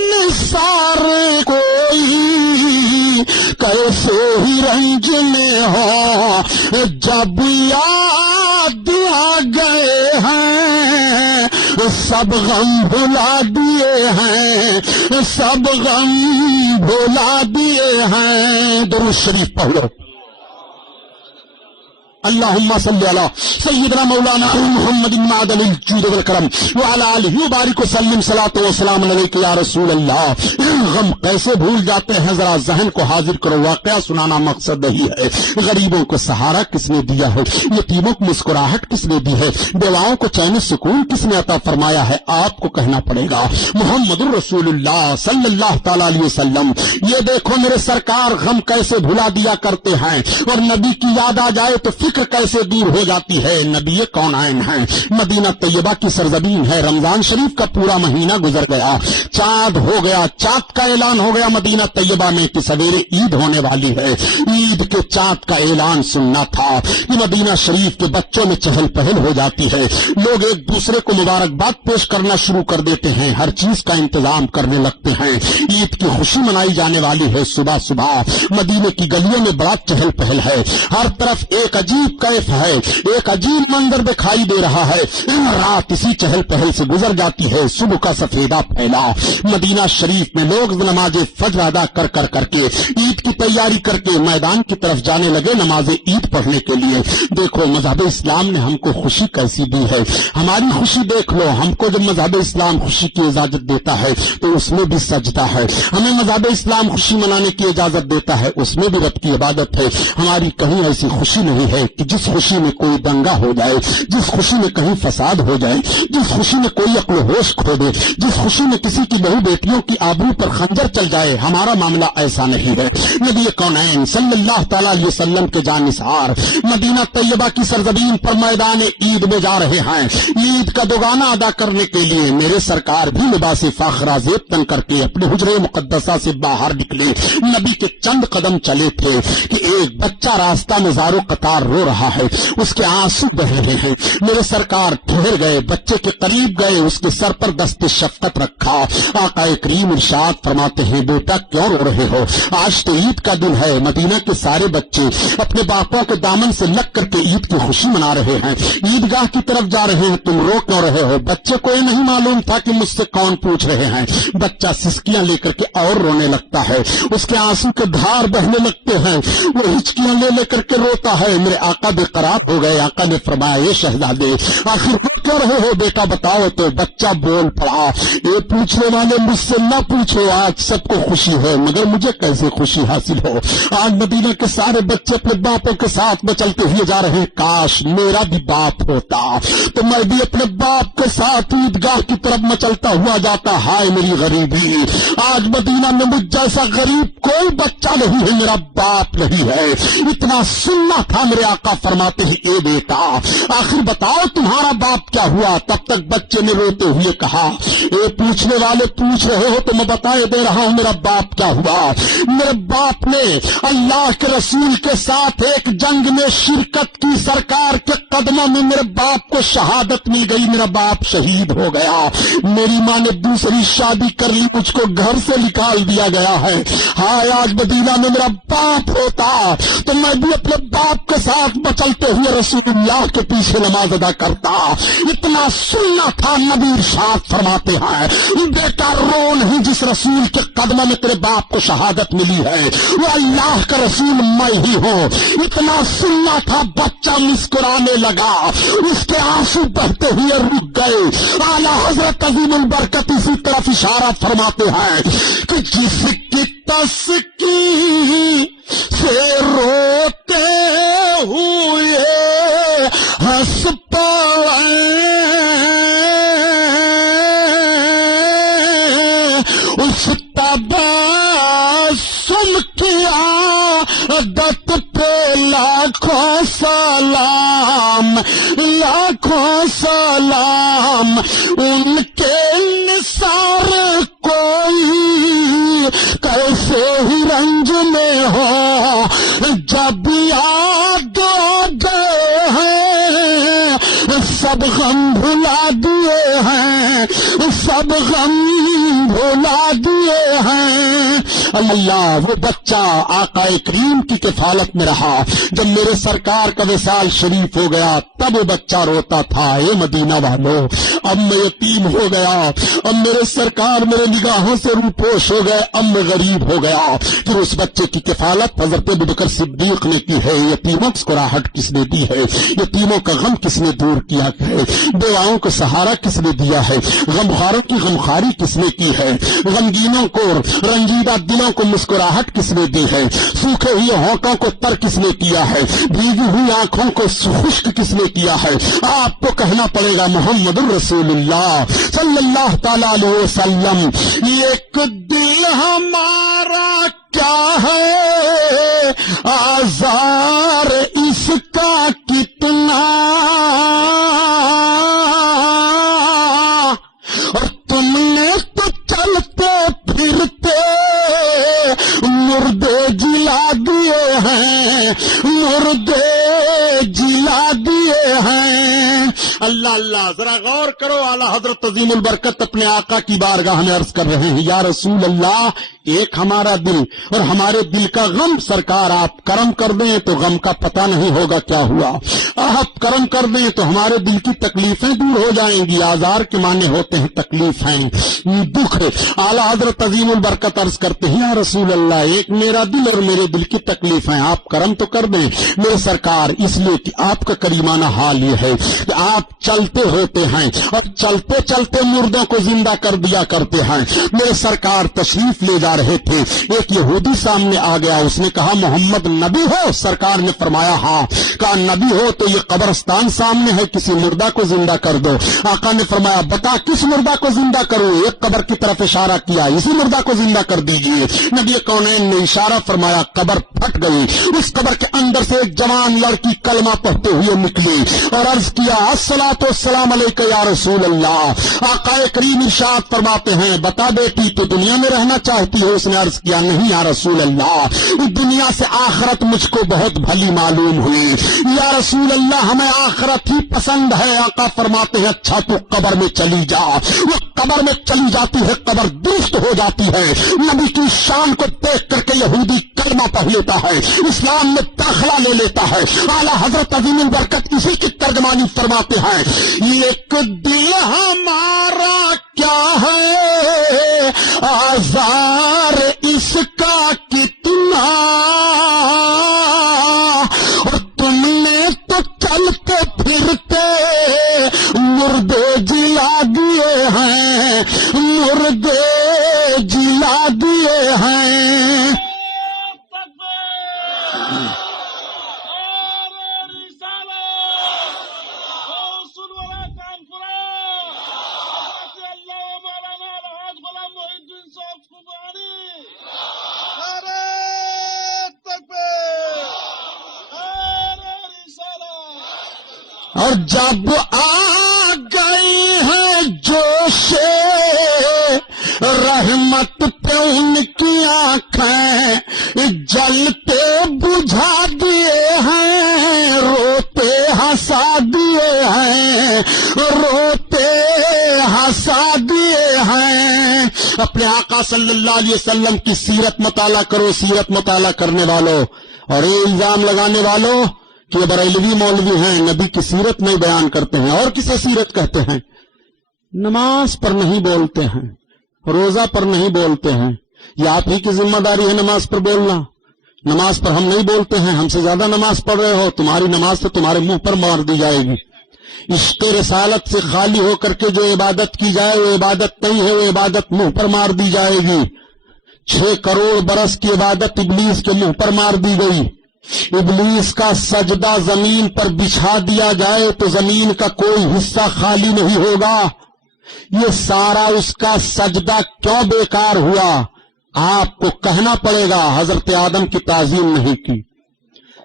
نثار کوئی کیسے ہی رنج میں ہو، جب یاد آ گئے ہیں سب غم بھلا دیے ہیں، سب غم بھلا دیے ہیں۔ درود شریف پڑھ لو، اللہم صلی علی سیدنا مولانا محمد معدن الجود والکرم وعلی آلہ وبارک وسلم صلاۃ و سلام علیک یا رسول اللہ۔ غم کیسے بھول جاتے ہیں ذرا ذہن کو حاضر کرو، واقعہ سنانا مقصد نہیں ہے۔ غریبوں کو سہارا کس نے دیا ہے؟ یتیموں کو مسکراہٹ کس نے دی ہے؟ بیواؤں کو چین سکون کس نے عطا فرمایا ہے؟ آپ کو کہنا پڑے گا محمد الرسول اللہ صلی اللہ تعالی علیہ وسلم۔ یہ دیکھو میرے سرکار غم کیسے بھلا دیا کرتے ہیں، اور نبی کی یاد آ جائے تو فکر کیسے دور ہو جاتی ہے۔ نبی کونین ہیں، مدینہ طیبہ کی سرزمین ہے، رمضان شریف کا پورا مہینہ گزر گیا، چاند ہو گیا، چاند کا اعلان ہو گیا مدینہ طیبہ میں کہ سویرے عید ہونے والی ہے۔ عید کے چاند کا اعلان سننا تھا کہ مدینہ شریف کے بچوں میں چہل پہل ہو جاتی ہے، لوگ ایک دوسرے کو مبارکباد پیش کرنا شروع کر دیتے ہیں، ہر چیز کا انتظام کرنے لگتے ہیں۔ عید کی خوشی منائی جانے والی ہے۔ صبح صبح مدینے کی گلیوں میں بڑا چہل پہل ہے، ہر طرف ایک عجیب عجیب کیف ہے، ایک عجیب منظر دکھائی دے رہا ہے۔ رات اسی چہل پہل سے گزر جاتی ہے، صبح کا سفیدہ پھیلا۔ مدینہ شریف میں لوگ نماز فجر ادا کر کے عید کی تیاری کر کے میدان کی طرف جانے لگے نماز عید پڑھنے کے لیے۔ دیکھو مذہب اسلام نے ہم کو خوشی کیسی دی ہے، ہماری خوشی دیکھ لو۔ ہم کو جب مذہب اسلام خوشی کی اجازت دیتا ہے تو اس میں بھی سجدہ ہے، ہمیں مذہب اسلام خوشی منانے کی اجازت دیتا ہے اس میں بھی رب کی عبادت ہے۔ ہماری کہیں ایسی خوشی نہیں ہے کہ جس خوشی میں کوئی دنگا ہو جائے، جس خوشی میں کہیں فساد ہو جائے، جس خوشی میں کوئی عقل و ہوش کھو دے، جس خوشی میں کسی کی بہو بیٹیوں کی آبرو پر خنجر چل جائے۔ ہمارا معاملہ ایسا نہیں ہے۔ نبی کونین صلی اللہ تعالی علیہ وسلم کے جانثار مدینہ طیبہ کی سرزمین پر میدان عید میں جا رہے ہیں، عید کا دوگانہ ادا کرنے کے لیے۔ میرے سرکار بھی لباس فاخرہ زیب تن کر کے اپنے حجرے مقدسہ سے باہر نکلے۔ نبی کے چند قدم چلے تھے کہ ایک بچہ راستہ میں زارو قطار رو رہا ہے، اس کے آنسو بہ رہے ہیں۔ میرے سرکار ٹھہر گئے، بچے کے قریب گئے، اس کے سر پر دست شفقت رکھا۔ آقا کریم ارشاد فرماتے ہیں بیٹا کیوں رو رہے ہو؟ آج تو عید کا دن ہے، مدینہ کے سارے بچے اپنے باپوں کے دامن سے لگ کر کے عید کی خوشی منا رہے ہیں، عیدگاہ کی طرف جا رہے ہیں، تم رو کیوں رہے ہو؟ بچے کو یہ نہیں معلوم تھا کہ مجھ سے کون پوچھ رہے ہیں۔ بچہ سسکیاں لے کر کے اور رونے لگتا ہے، اس کے آنسو کے دھار بہنے لگتے ہیں، وہ ہچکیاں لے کر کے روتا ہے۔ میرے آقا بے قرار ہو گئے۔ آقا نے فرمایا یہ شہزادے آخر رو کیوں رہے ہو بیٹا بتاؤ؟ تو بچہ بول پڑا یہ پوچھنے والے مجھ سے نہ پوچھو، آج سب کو خوشی ہے مگر مجھے کیسے خوشی حاصل ہو؟ آج مدینہ کے سارے بچے اپنے باپوں کے ساتھ مچلتے ہوئے جا رہے ہیں، کاش میرا بھی باپ ہوتا تو میں بھی اپنے باپ کے ساتھ عیدگاہ کی طرف مچلتا ہوا جاتا۔ ہائے میری غریبی، آج مدینہ میں مجھ جیسا غریب کوئی بچہ نہیں ہے، میرا باپ نہیں ہے۔ اتنا سننا تھا۔ میرے آقا فرماتے ہیں اے بیٹا آخر بتاؤ تمہارا باپ کیا ہوا؟ تب تک بچے نے روتے ہوئے کہا اے پوچھنے والے پوچھ رہے ہو تو میں بتائے دے رہا ہوں میرا باپ کیا ہوا۔ میرے باپ نے اللہ کے رسول کے ساتھ ایک جنگ میں شرکت کی، سرکار کے قدموں میں میرے باپ کو شہادت مل گئی، میرا باپ شہید ہو گیا۔ میری ماں نے دوسری شادی کر لی، مجھ کو گھر سے نکال دیا گیا ہے۔ ہائے آج مدینہ میں میرا باپ ہوتا تو میں بھی اپنے باپ کے ساتھ بچلتے ہوئے رسول اللہ کے پیچھے نماز ادا کرتا۔ اتنا سننا تھا۔ نبی ارشاد فرماتے ہیں بیٹا رو نہیں، جس رسول کے قدموں میں تیرے باپ کو شہادت ملی ہے وہ اللہ کا رسول میں ہی ہوں۔ اتنا سننا تھا۔ بچہ مسکرانے لگا، اس کے آنسو بہتے ہوئے رک گئے۔ اعلیٰ حضرت عظیم البرکت اسی طرف اشارہ فرماتے ہیں کہ جس کی تسکین سے روتے ہوئے ہنس پڑے اس تبسم کی عادت پہ لاکھوں سلام، لاکھوں سلام۔ ان کے نثار کوئی کیسے ہی رنج میں ہو، جب یاد آ گئے ہیں سب غم بھلا دیے ہیں، سب غم بھلا دیے ہیں۔ اللہ وہ بچہ آقا کریم کی کفالت میں رہا۔ جب میرے سرکار کا وصال شریف ہو گیا تب وہ بچہ روتا تھا اے مدینہ والو اب میں یتیم ہو گیا، اب میرے سرکار میرے نگاہوں سے روپوش ہو گئے، اب میں غریب ہو گیا۔ پھر اس بچے کی کفالت حضرت ابوبکر صدیق نے کی ہے۔ یتیموں کو راحت کس نے دی ہے؟ یتیموں کا غم کس نے دور کیا ہے؟ بیواؤں کو سہارا کس نے دیا ہے؟ غمخواروں کی غمخواری کس نے کی ہے؟ غمگینوں کو رنجیدہ دلوں کو مسکراہٹ کس نے دی ہے؟ سوکھے ہوئے ہونٹوں کو تر کس نے کیا ہے؟ بھیگی ہوئی آنکھوں کو خشک کس نے کیا ہے؟ آپ کو کہنا پڑے گا محمد الرسول اللہ صلی اللہ تعالی علیہ وسلم۔ ایک دل ہمارا کیا ہے آزار اس کا کتنا، اور تم نے تو چلتے پھرتے مردے جلا دیے ہیں، مردے جلا دیے ہیں۔ اللہ اللہ ذرا غور کرو. اعلیٰ حضرت عظیم البرکت اپنے آقا کی بارگاہ میں عرض کر رہے ہیں, یا رسول اللہ, ایک ہمارا دل اور ہمارے دل کا غم, سرکار آپ کرم کر دیں تو غم کا پتہ نہیں ہوگا کیا ہوا, آپ کرم کر دیں تو ہمارے دل کی تکلیفیں دور ہو جائیں گی. آزار کے معنی ہوتے ہیں تکلیفیں, دکھ. اعلیٰ حضرت عظیم البرکت عرض کرتے ہیں, یا رسول اللہ, ایک میرا دل اور میرے دل کی تکلیفیں, آپ کرم تو کر دیں میرے سرکار, اس لیے کہ آپ کا کریمانہ حال یہ ہے کہ آپ چلتے ہوتے ہیں اور چلتے چلتے مردوں کو زندہ کر دیا کرتے ہیں. میرے سرکار تشریف لے جا رہے تھے, ایک یہودی سامنے آ گیا, اس نے کہا محمد نبی ہو؟ سرکار نے فرمایا ہاں. کہا نبی ہو تو یہ قبرستان سامنے ہے, کسی مردہ کو زندہ کر دو. آقا نے فرمایا بتا کس مردہ کو زندہ کروں؟ ایک قبر کی طرف اشارہ کیا, اسی مردہ کو زندہ کر دیجئے. نبی کونین نے اشارہ فرمایا, قبر پھٹ گئی. اس قبر کے اندر سے ایک جوان لڑکی کلمہ پڑھتے ہوئے نکلی اور عرض کیا الصلاۃ والسلام علیک یا رسول اللہ. آقا کریم ارشاد فرماتے ہیں بتا بیٹی تو دنیا میں رہنا چاہتی ہے؟ اس نے عرض کیا نہیں یا رسول اللہ, دنیا سے آخرت مجھ کو بہت بھلی معلوم ہوئی. یا رسول اللہ ہمیں آخرت ہی پسند ہے. آقا فرماتے ہیں اچھا تو قبر میں چلی جا. وہ قبر میں چلی جاتی ہے, قبر درست ہو جاتی ہے. نبی کی شان کو دیکھ کر کے یہودی کلمہ پڑھ لیتا ہے, اسلام میں داخلہ لے لیتا ہے. اعلیٰ حضرت عظیم البرکت اسی کی ترجمانی فرماتے ہیں, ایک دل ہمارا کیا ہے آزار اس کا کتنا, اور تم نے تو چلتے پھرتے مردے جلا دیے ہیں, مردے جلا دیے ہیں. اور جب آ گئی ہے جوش رحمت پہ ان کی آنکھیں, جلتے بجھا دیے ہیں, روتے ہنسا دیے ہیں, روتے ہنسا دیے ہیں. اپنے آقا صلی اللہ علیہ وسلم کی سیرت مطالعہ کرو, سیرت مطالعہ کرنے والوں. اور یہ الزام لگانے والوں کہ یہ بریلوی مولوی ہیں, نبی کی سیرت نہیں بیان کرتے ہیں. اور کسے سیرت کہتے ہیں؟ نماز پر نہیں بولتے ہیں, روزہ پر نہیں بولتے ہیں. یہ آپ ہی کی ذمہ داری ہے نماز پر بولنا. نماز پر ہم نہیں بولتے ہیں, ہم سے زیادہ نماز پڑھ رہے ہو, تمہاری نماز تو تمہارے منہ پر مار دی جائے گی. عشق رسالت سے خالی ہو کر کے جو عبادت کی جائے وہ عبادت نہیں ہے, وہ عبادت منہ پر مار دی جائے گی. 6 کروڑ برس کی عبادت ابلیس کے منہ پر مار دی گئی. ابلیس کا سجدہ زمین پر بچھا دیا جائے تو زمین کا کوئی حصہ خالی نہیں ہوگا. یہ سارا اس کا سجدہ کیوں بیکار ہوا؟ آپ کو کہنا پڑے گا حضرت آدم کی تعظیم نہیں کی.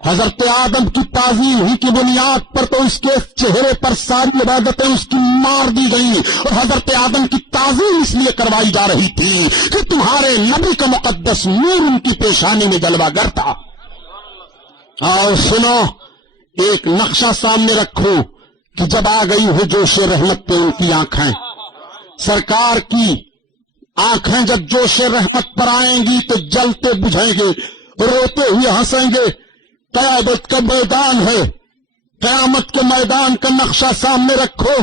حضرت آدم کی تعظیم ہی کی بنیاد پر تو اس کے چہرے پر ساری عبادتیں اس کی مار دی گئی. اور حضرت آدم کی تعظیم اس لیے کروائی جا رہی تھی کہ تمہارے نبی کا مقدس نور ان کی پیشانی میں جلوہ گر تھا. اور سنو, ایک نقشہ سامنے رکھو کہ جب آ گئی ہے جوش رحمت پہ ان کی آنکھیں, سرکار کی آنکھیں جب جوش رحمت پر آئیں گی تو جلتے بجھیں گے, روتے ہوئے ہنسیں گے. قیامت کا میدان ہے, قیامت کے میدان کا نقشہ سامنے رکھو,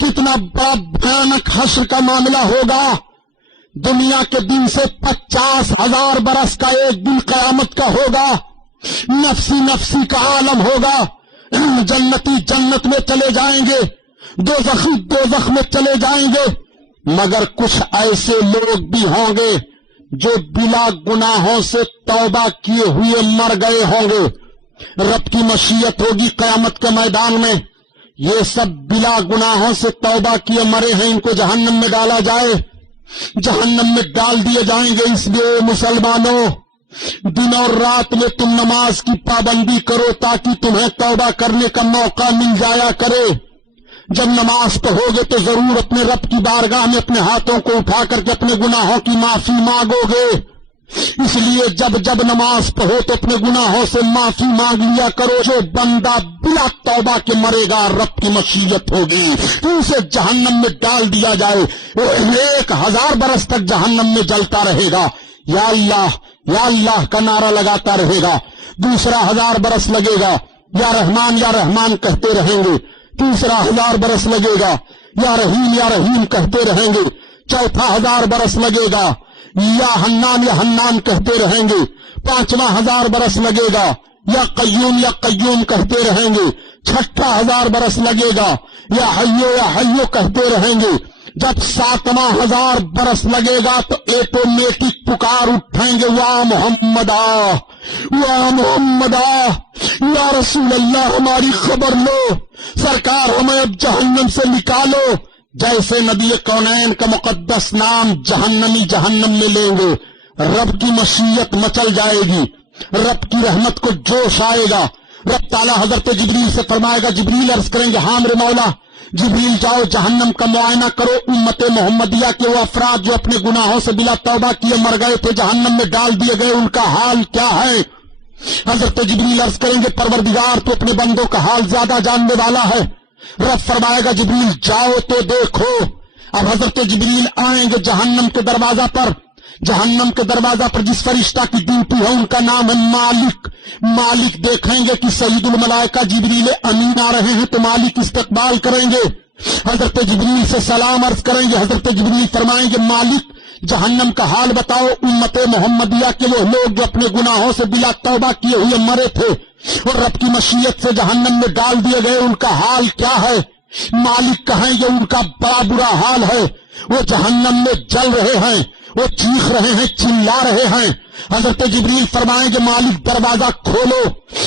کتنا بڑا بھیانک حشر کا معاملہ ہوگا. دنیا کے دن سے 50,000 برس کا ایک دن قیامت کا ہوگا. نفسی نفسی کا عالم ہوگا. جنتی جنت میں چلے جائیں گے, دوزخی دوزخ میں چلے جائیں گے. مگر کچھ ایسے لوگ بھی ہوں گے جو بلا گناہوں سے توبہ کیے ہوئے مر گئے ہوں گے. رب کی مشیت ہوگی قیامت کے میدان میں, یہ سب بلا گناہوں سے توبہ کیے مرے ہیں, ان کو جہنم میں ڈالا جائے, جہنم میں ڈال دیے جائیں گے. اس لیے مسلمانوں, دن اور رات میں تم نماز کی پابندی کرو تاکہ تمہیں توبہ کرنے کا موقع مل جایا کرے. جب نماز پڑھو گے تو ضرور اپنے رب کی بارگاہ میں اپنے ہاتھوں کو اٹھا کر کے اپنے گناہوں کی معافی مانگو گے. اس لیے جب جب نماز پڑھو تو اپنے گناہوں سے معافی مانگ لیا کرو. جو بندہ بلا توبہ کے مرے گا رب کی مشیت ہوگی تو اسے جہنم میں ڈال دیا جائے, وہ 1000 برس تک جہنم میں جلتا رہے گا. یا اللہ کا نعرہ لگاتا رہے گا. دوسرا 1000 برس لگے گا, یا رحمان کہتے رہیں گے. تیسرا 1000 برس لگے گا, یا رحیم کہتے رہیں گے. چوتھا 1000 برس لگے گا, یا حنان کہتے رہیں گے. پانچواں 1000 برس لگے گا, یا قیوم کہتے رہیں گے. چھٹا 1000 برس لگے گا, یا حیو کہتے رہیں گے. جب 7واں 1000 برس لگے گا تو ایٹومیٹک پکار اٹھیں گے, وا محمدا یا رسول اللہ ہماری خبر لو, سرکار ہمیں اب جہنم سے نکالو. جیسے نبی کونین کا مقدس نام جہنم میں لیں گے, رب کی مشیت مچل جائے گی, رب کی رحمت کو جوش آئے گا. رب تعالیٰ حضرت جبریل سے فرمائے گا, جبریل عرض کریں گے ہاں میرے مولا. جبریل جاؤ جہنم کا معائنہ کرو, امت محمدیہ کے وہ افراد جو اپنے گناہوں سے بلا توبہ کیے مر گئے تھے, جہنم میں ڈال دیے گئے, ان کا حال کیا ہے. حضرت جبریل عرض کریں گے پروردگار تو اپنے بندوں کا حال زیادہ جاننے والا ہے. رب فرمائے گا جبریل جاؤ تو دیکھو. اب حضرت جبریل آئیں گے جہنم کے دروازہ پر. جہنم کے دروازہ پر جس فرشتہ کی ڈیوٹی ہے ان کا نام ہے مالک. مالک دیکھیں گے کہ سید الملائکہ جبریل امین آ رہے ہیں تو مالک استقبال کریں گے, حضرت جبریل سے سلام عرض کریں گے. حضرت جبریل فرمائیں گے مالک جہنم کا حال بتاؤ, امت محمدیہ کے وہ لوگ جو اپنے گناہوں سے بلا توبہ کیے ہوئے مرے تھے اور رب کی مشیت سے جہنم میں ڈال دیے گئے, ان کا حال کیا ہے. مالک کہیں گے ان کا بڑا برا حال ہے, وہ جہنم میں جل رہے ہیں, وہ چیخ رہے ہیں, چلا رہے ہیں. حضرت جبریل فرمائیں گے مالک دروازہ کھولو.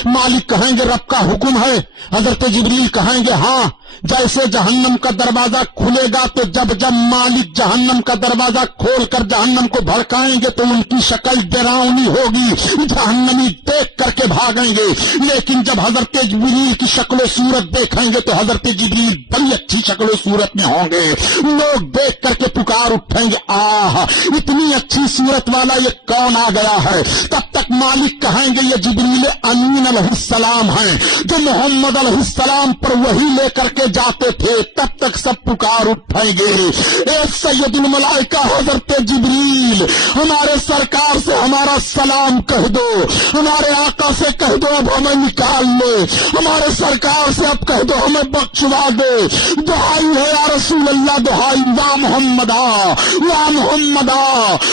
مالک کہیں گے رب کا حکم ہے. حضرت جبریل کہیں گے ہاں. جیسے جہنم کا دروازہ کھلے گا تو جب مالک جہنم کا دروازہ کھول کر جہنم کو بھڑکائیں گے تو ان کی شکل ڈراؤنی ہوگی, جہنمی دیکھ کر کے بھاگیں گے. لیکن جب حضرت جبریل کی شکل و صورت دیکھیں گے تو حضرت جبریل بڑی اچھی شکل و صورت میں ہوں گے. لوگ دیکھ کر کے پکار اٹھیں گے آہ اتنی اچھی صورت والا یہ کون آ گیا ہے. تب تک مالک کہیں گے یہ جبریل امین علیہ السلام ہیں جو محمد علیہ السلام پر وحی لے کر کے جاتے تھے. تب تک سب پکار اٹھیں گے اے سید الملائکہ حضرت جبریل ہمارے سرکار سے ہمارا سلام کہہ دو, ہمارے آقا سے کہہ دو اب ہمیں نکال لے, ہمارے سرکار سے اب کہہ دو ہمیں بخشوا دے. دعائی ہے یا رسول اللہ, دعائی وا محمدا وا محمدا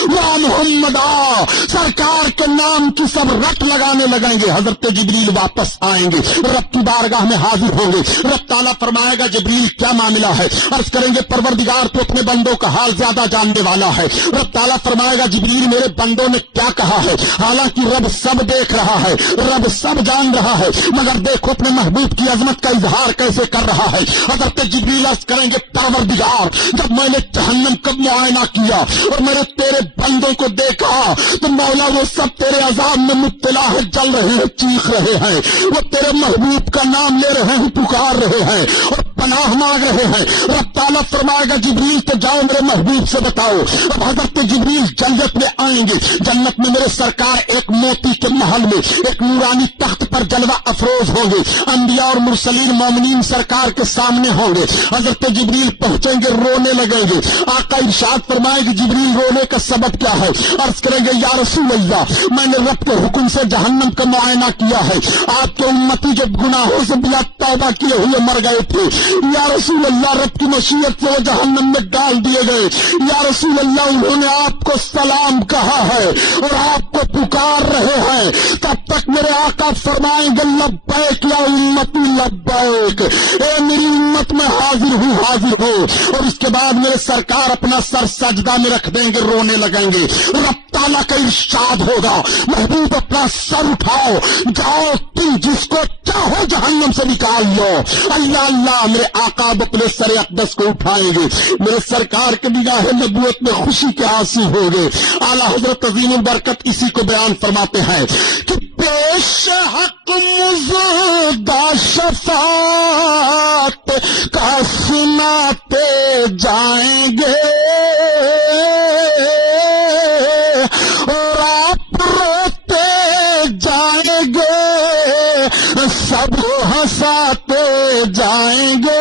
وا محمدا. سرکار کے نام کی سب رٹ لگانے لگیں گے. حضرت جبریل واپس آئیں گے, رب کی بارگاہ میں حاضر ہوں گے. رب تعالیٰ فرمائے گا جبریل کیا معاملہ ہے. عرض کریں گے پروردگار تو اپنے بندوں کا حال زیادہ جاننے والا ہے. رب تعالیٰ فرمائے گا جبریل میرے بندوں نے کیا کہا ہے. حالانکہ رب سب دیکھ رہا ہے, رب سب جان رہا ہے, مگر دیکھو اپنے محبوب کی عظمت کا اظہار کیسے کر رہا ہے. حضرت جبریل عرض کریں گے پروردگار جب میں نے جہنم کا معائنہ کیا اور میں نے تیرے بندوں کو دیکھا تو مولا وہ سب تیرے عذاب میں مبتلا ہے, جل رہے ہیں, چیخ رہے ہیں, وہ تیرے محبوب کا نام لے رہے ہیں, پکار رہے ہیں اور پناہ مانگ رہے ہیں. رب تعالیٰ فرمائے گا جبریل تو جاؤ میرے محبوب سے بتاؤ. اب حضرت جبریل جنت میں آئیں گے. جنت میں میرے سرکار ایک موتی کے محل میں ایک نورانی تخت پر جلوہ افروز ہوں گے. انبیاء اور مرسلین مومنین سرکار کے سامنے ہوں گے. حضرت جبریل پہنچیں گے, رونے لگیں گے. آقا ارشاد فرمائے گے جبریل رونے کا سبب کیا ہے. عرض کریں گے یا رسول اللہ میں نے رب کے حکم سے جہنم کا معائنہ کیا ہے. آپ کے امتی جو گناہوں سے بلا توبہ کیے ہوئے مر گئے تھے, یا رسول اللہ رب کی مشیت سے وہ جہنم میں ڈال دیے گئے. یا رسول اللہ انہوں نے آپ کو سلام کہا ہے اور آپ کو پکار رہے ہیں. تب تک میرے آقا فرمائیں گے لبیک یا امتی لبیک, اے میری امت میں حاضر ہوں حاضر ہو. اور اس کے بعد میرے سرکار اپنا سر سجدہ میں رکھ دیں گے, رونے لگیں گے. رب تعالیٰ کا ارشاد ہوگا محبوب اپنا سر اٹھاؤ, جاؤ تم جس کو چاہو جہنم سے نکال لو. اللہ اللہ میرے آقا اپنے سر اقدس کو اٹھائیں گے. میرے سرکار کے نگاہ نبوت میں خوشی کے آنسو ہو گئے. اعلیٰ حضرت عظیم البرکت اسی کو بیان فرماتے ہیں کہ پیش حق مزدہ شفاعت کا سناتے جائیں گے اور سب ہنساتے جائیں گے۔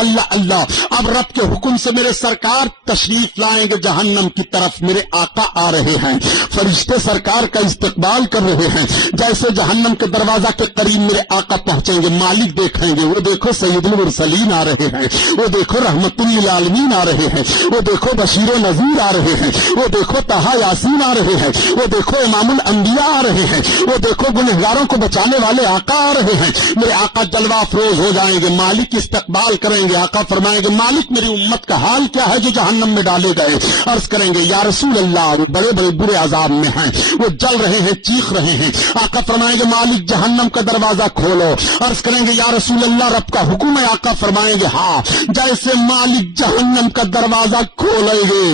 اللہ اللہ، اب رب کے حکم سے میرے سرکار تشریف لائیں گے جہنم کی طرف، میرے آقا آ رہے ہیں، فرشتے سرکار کا استقبال کر رہے ہیں۔ جیسے جہنم کے دروازہ کے قریب میرے آقا پہنچیں گے، مالک دیکھیں گے، وہ دیکھو سید المرسلین آ رہے ہیں، وہ دیکھو رحمت للعالمین آ رہے ہیں، وہ دیکھو بشیر و نذیر آ رہے ہیں، وہ دیکھو طہ یاسین آ رہے ہیں، وہ دیکھو امام الانبیاء آ رہے ہیں، وہ دیکھو گنہگاروں کو بچانے والے آقا آ رہے ہیں۔ میرے آقا جلوہ افروز ہو جائیں گے، مالک استقبال کریں گے۔ آقا فرمائیں گے مالک میری امت کا حال کیا ہے جو جہنم میں ڈالے گئے؟ عرض کریں گے یا رسول اللہ وہ بڑے بڑے برے عذاب میں ہیں، وہ جل رہے ہیں، چیخ رہے ہیں۔ آقا فرمائیں گے مالک جہنم کا دروازہ کھولو۔ عرض کریں گے یا رسول اللہ رب کا حکم ہے؟ آقا فرمائیں گے ہاں۔ جیسے مالک جہنم کا دروازہ کھولیں گے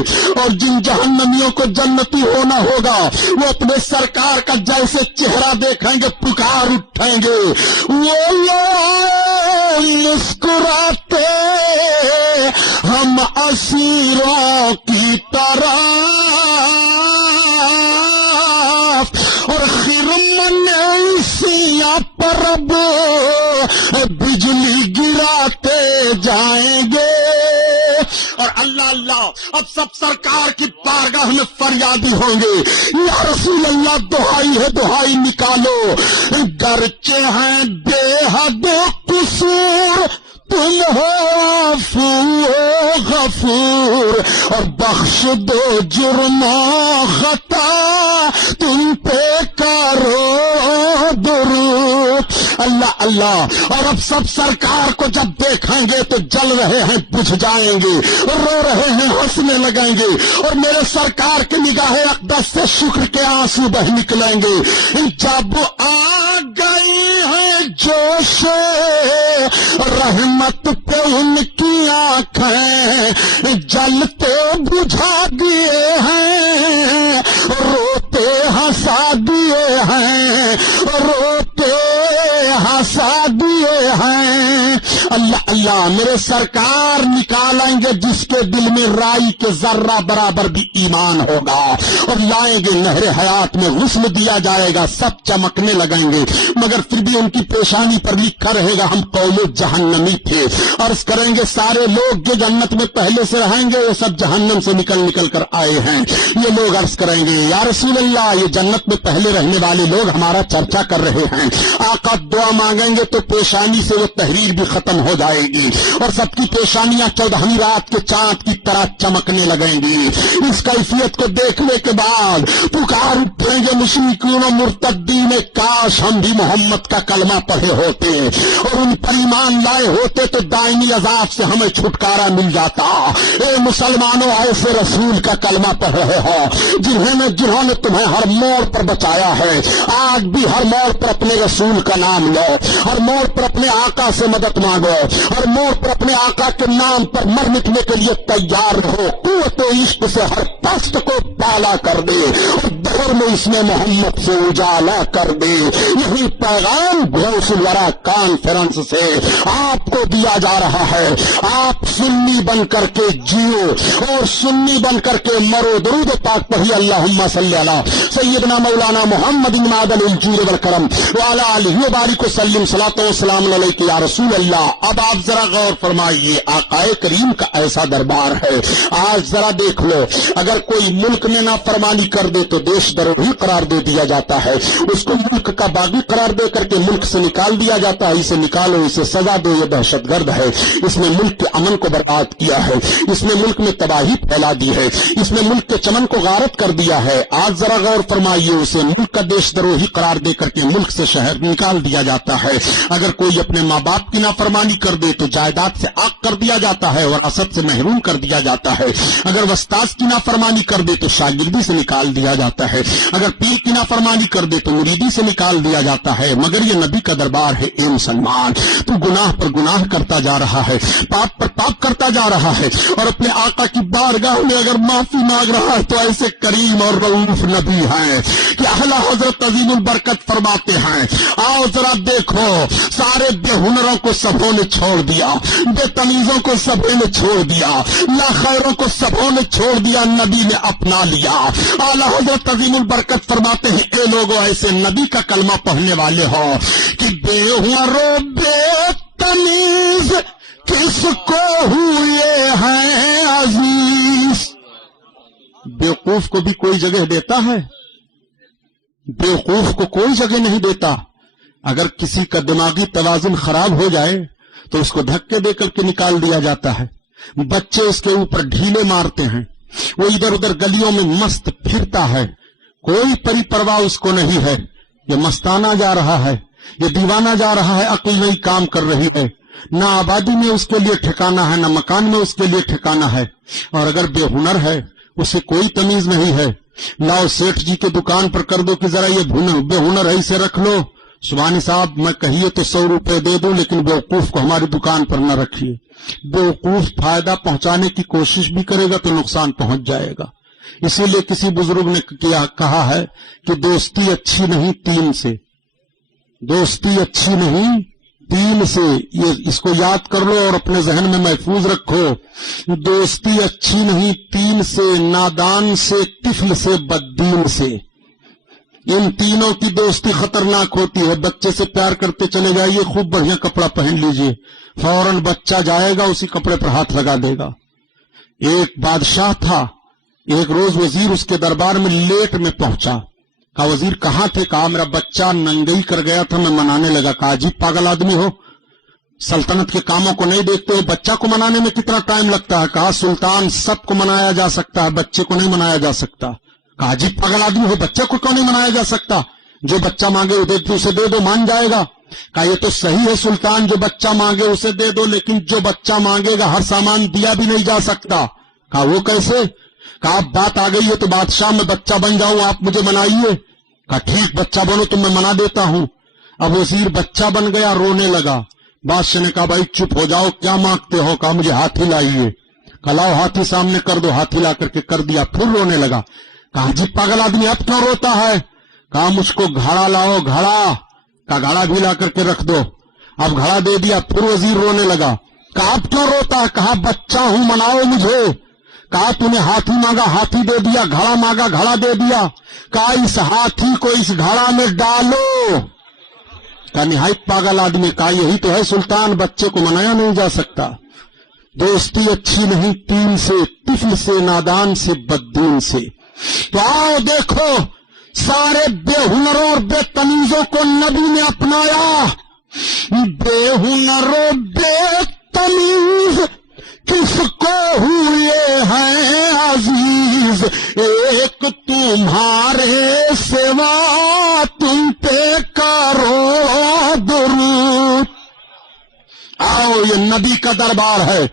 اور جن جہنمیوں کو جنتی ہونا ہوگا وہ اپنے سرکار کا جیسے چہرہ دیکھیں گے پکار اٹھیں گے، وہ لوگ مسکراتے ہم اسیروں کی طرح اور خرمن سیاہ پر اب بجلی گراتے جائیں گے۔ اور اللہ اللہ اب سب سرکار کی بارگاہ میں فریادی ہوں گے یا رسول اللہ دہائی ہے دہائی نکالو، گرچہ ہیں بے حد قصور تم ہو عفو غفور، اور بخش دو جرم و خطا تم پہ کرو درود۔ اللہ اللہ، اور اب سب سرکار کو جب دیکھیں گے تو جل رہے ہیں بجھ جائیں گے، رو رہے ہیں ہنسنے لگیں گے، اور میرے سرکار کی نگاہ اقدس سے شکر کے آنسو بہ نکلیں گے۔ جب آ گئی ہے جوش رحمت پہ ان کی آنکھیں، جلتے بجھا دیے ہیں، روتے ہنسا دیے ہیں، روتے ہنسا دیے ہیں۔ اللہ اللہ، میرے سرکار نکالیں گے جس کے دل میں رائی کے ذرہ برابر بھی ایمان ہوگا، اور لائیں گے نہر حیات میں غسل دیا جائے گا، سب چمکنے لگیں گے، مگر پھر بھی ان کی پیشانی پر لکھا رہے گا ہم قوم جہنمی تھے۔ عرض کریں گے سارے لوگ جو جنت میں پہلے سے رہیں گے وہ سب جہنم سے نکل نکل کر آئے ہیں۔ یہ لوگ عرض کریں گے یا رسول اللہ یہ جنت میں پہلے رہنے والے لوگ ہمارا چرچا کر رہے ہیں، آقا دعا مانگیں گے تو پیشانی سے وہ تحریر بھی ختم ہو جائے گی، اور سب کی پیشانیاں 14ویں رات کے چاند کی طرح چمکنے لگیں گی۔ اس کیفیت کو دیکھنے کے بعد پکار اٹھیں گے مشرکین و مرتدین، کاش ہم بھی محمد کا کلمہ پڑھے ہوتے اور ان پر ایمان لائے ہوتے تو دائمی عذاب سے ہمیں چھٹکارا مل جاتا۔ اے مسلمانوں، ایسے رسول کا کلمہ پڑھ رہے ہو جنہوں نے تمہیں ہر موڑ پر بچایا ہے، آج بھی ہر موڑ پر اپنے رسول کا نام لو، ہر موڑ پر اپنے آقا سے مدد مانگو، ہر موڑ پر اپنے آقا کے نام پر مر مٹنے کے لیے تیار رہو۔ قوت عشق سے ہر پست کو بالا کر دے اور دور میں اس میں محمد سے اجالا کر دے۔ یہی پیغام غوث الورا کانفرنس سے آپ کو دیا جا رہا ہے۔ آپ سنی بن کر کے جیو اور سنی بن کر کے مرو۔ درود پاک پڑھی اللہم صلی علی سیدنا مولانا محمد معدن الجود والکرم وعلی آلہ وبارک وسلم صلاۃ و سلام علیک یا رسول اللہ۔ اب آپ ذرا غور فرمائیے، آقا کریم کا ایسا دربار ہے۔ آج ذرا دیکھ لو، اگر کوئی ملک میں نافرمانی کر دے تو دیش دروہی قرار دے دیا جاتا ہے، اس کو ملک کا باغی قرار دے کر کے ملک سے نکال دیا جاتا ہے۔ اسے نکالو، اسے سزا دو، یہ دہشت گرد ہے، اس نے ملک کے امن کو برباد کیا ہے، اس نے ملک میں تباہی پھیلا دی ہے، اس نے ملک کے چمن کو غارت کر دیا ہے۔ آج ذرا غور فرمائیے، اسے ملک کا دیش دروہی قرار دے کر کے ملک سے شہر نکال دیا جاتا ہے۔ اگر کوئی اپنے ماں باپ کی نافرمانی کر دے تو جائیداد سے عاق کر دیا جاتا ہے، وراثت سے محروم کر دیا جاتا ہے۔ اگر استاذ کی نافرمانی کر دے تو شاگردی سے نکال دیا جاتا ہے، اگر پیر کی نافرمانی کر دے تو مریدی سے نکال دیا جاتا ہے۔ مگر یہ نبی کا دربار ہے۔ اے مسلمان، تو گناہ پر گناہ کرتا جا رہا ہے، پاپ پر پاپ کرتا جا رہا ہے، اور اپنے آقا کی بارگاہ میں اگر معافی مانگ رہا ہے تو ایسے کریم اور رؤوف نبی ہیں کہ اعلیٰ حضرت عظیم البرکت فرماتے ہیں، آؤ ذرا دیکھو، سارے بے ہنروں کو سبوں نے چھوڑ دیا, بے تمیزوں کو سبھی نے چھوڑ دیا, لا خیروں کو سبوں نے چھوڑ دیا, نبی نے اپنا لیا. اعلیٰ حضرت عظیم البرکت فرماتے ہیں اے لوگوں ایسے نبی کا کلمہ پڑھنے والے ہو کہ بے ہنر و بے تمیز کس کو ہوئے ہیں عزیز. بیوقوف کو بھی کوئی جگہ دیتا ہے؟ بیوقوف کو کوئی جگہ نہیں دیتا. اگر کسی کا دماغی توازن خراب ہو جائے تو اس کو دھکے دے کر کے نکال دیا جاتا ہے. بچے اس کے اوپر ڈھیلے مارتے ہیں, وہ ادھر ادھر گلیوں میں مست پھرتا ہے, کوئی پری پرواہ اس کو نہیں ہے. یہ مستانہ جا رہا ہے, یہ دیوانہ جا رہا ہے, عقل نہیں کام کر رہی ہے. نہ آبادی میں اس کے لیے ٹھکانہ ہے, نہ مکان میں اس کے لیے ٹھکانہ ہے. اور اگر بے ہنر ہے اسے کوئی تمیز نہیں ہے. لاؤ سیٹھ جی کے دکان پر کر دو کہ ذرا یہ بے ہنر ہے اسے رکھ لو. سبحانی صاحب میں کہیے تو 100 روپے دے دوں, لیکن بیوقوف کو ہماری دکان پر نہ رکھیے. بیوقوف فائدہ پہنچانے کی کوشش بھی کرے گا تو نقصان پہنچ جائے گا. اسی لیے کسی بزرگ نے کہا ہے کہ دوستی اچھی نہیں 3 سے, دوستی اچھی نہیں 3 سے. یہ اس کو یاد کر لو اور اپنے ذہن میں محفوظ رکھو. دوستی اچھی نہیں 3 سے, نادان سے, طفل سے, بددین سے. ان تینوں کی دوستی خطرناک ہوتی ہے. بچے سے پیار کرتے چلے جائیے, خوب بڑھیا کپڑا پہن لیجئے, فوراً بچہ جائے گا اسی کپڑے پر ہاتھ لگا دے گا. ایک بادشاہ تھا, ایک روز وزیر اس کے دربار میں لیٹ میں پہنچا. کہا وزیر کہاں تھے؟ کہا میرا بچہ ننگئی کر گیا تھا, میں منانے لگا. کہا عجیب پاگل آدمی ہو, سلطنت کے کاموں کو نہیں دیکھتے ہو, بچہ کو منانے میں کتنا ٹائم لگتا ہے. کہا سلطان سب کو منایا جا سکتا ہے, بچے کو نہیں منایا جا سکتا. کہا عجیب پاگل آدمی ہو, بچے کو کیوں نہیں منایا جا سکتا؟ جو بچہ مانگے اسے دے دو, مان جائے گا. کہا یہ تو صحیح ہے سلطان, جو بچہ مانگے اسے دے دو, لیکن جو بچہ مانگے گا ہر سامان دیا بھی نہیں جا سکتا. کہا وہ کیسے؟ کہا بات آ گئی ہے تو بادشاہ میں بچہ بن جاؤں, آپ مجھے منائیے. کہا ٹھیک بچہ بنو تو میں منا دیتا ہوں. اب وزیر بچہ بن گیا, رونے لگا. بادشاہ نے کہا بھائی چپ ہو جاؤ, کیا مانگتے ہو؟ کہا مجھے ہاتھی لائیے. کہا لاؤ ہاتھی سامنے کر دو. ہاتھی لا کر کے کر دیا, پھر رونے لگا. کہا جی پاگل آدمی اب کیوں روتا ہے؟ کہا مجھ کو گھڑا لاؤ. گھڑا. کہا گھڑا بھی لا کر کے رکھ دو. اب گھڑا دے دیا, پھر وزیر رونے لگا. کہا اب کیوں روتا ہے؟ کہا بچہ ہوں, مناؤ مجھے. کہا تو نے ہاتھی مانگا, ہاتھی دے دیا, گھڑا مانگا, گھڑا دے دیا. کہا اس ہاتھی کو اس گھڑا میں ڈالو. کہا نہایت پاگل آدمی. کہا یہی تو ہے سلطان, بچے کو منایا نہیں جا سکتا. دوستی اچھی نہیں 3 سے, طفل سے, نادان سے, بددین سے. تو آؤ دیکھو سارے بے ہنروں اور بے تمیزوں کو نبی نے اپنایا. بے ہنر و بے تمیز کس کو ہوئے ہیں عزیز, ایک تمہارے سوا تم پہ کرو درود. آؤ یہ نبی کا دربار ہے.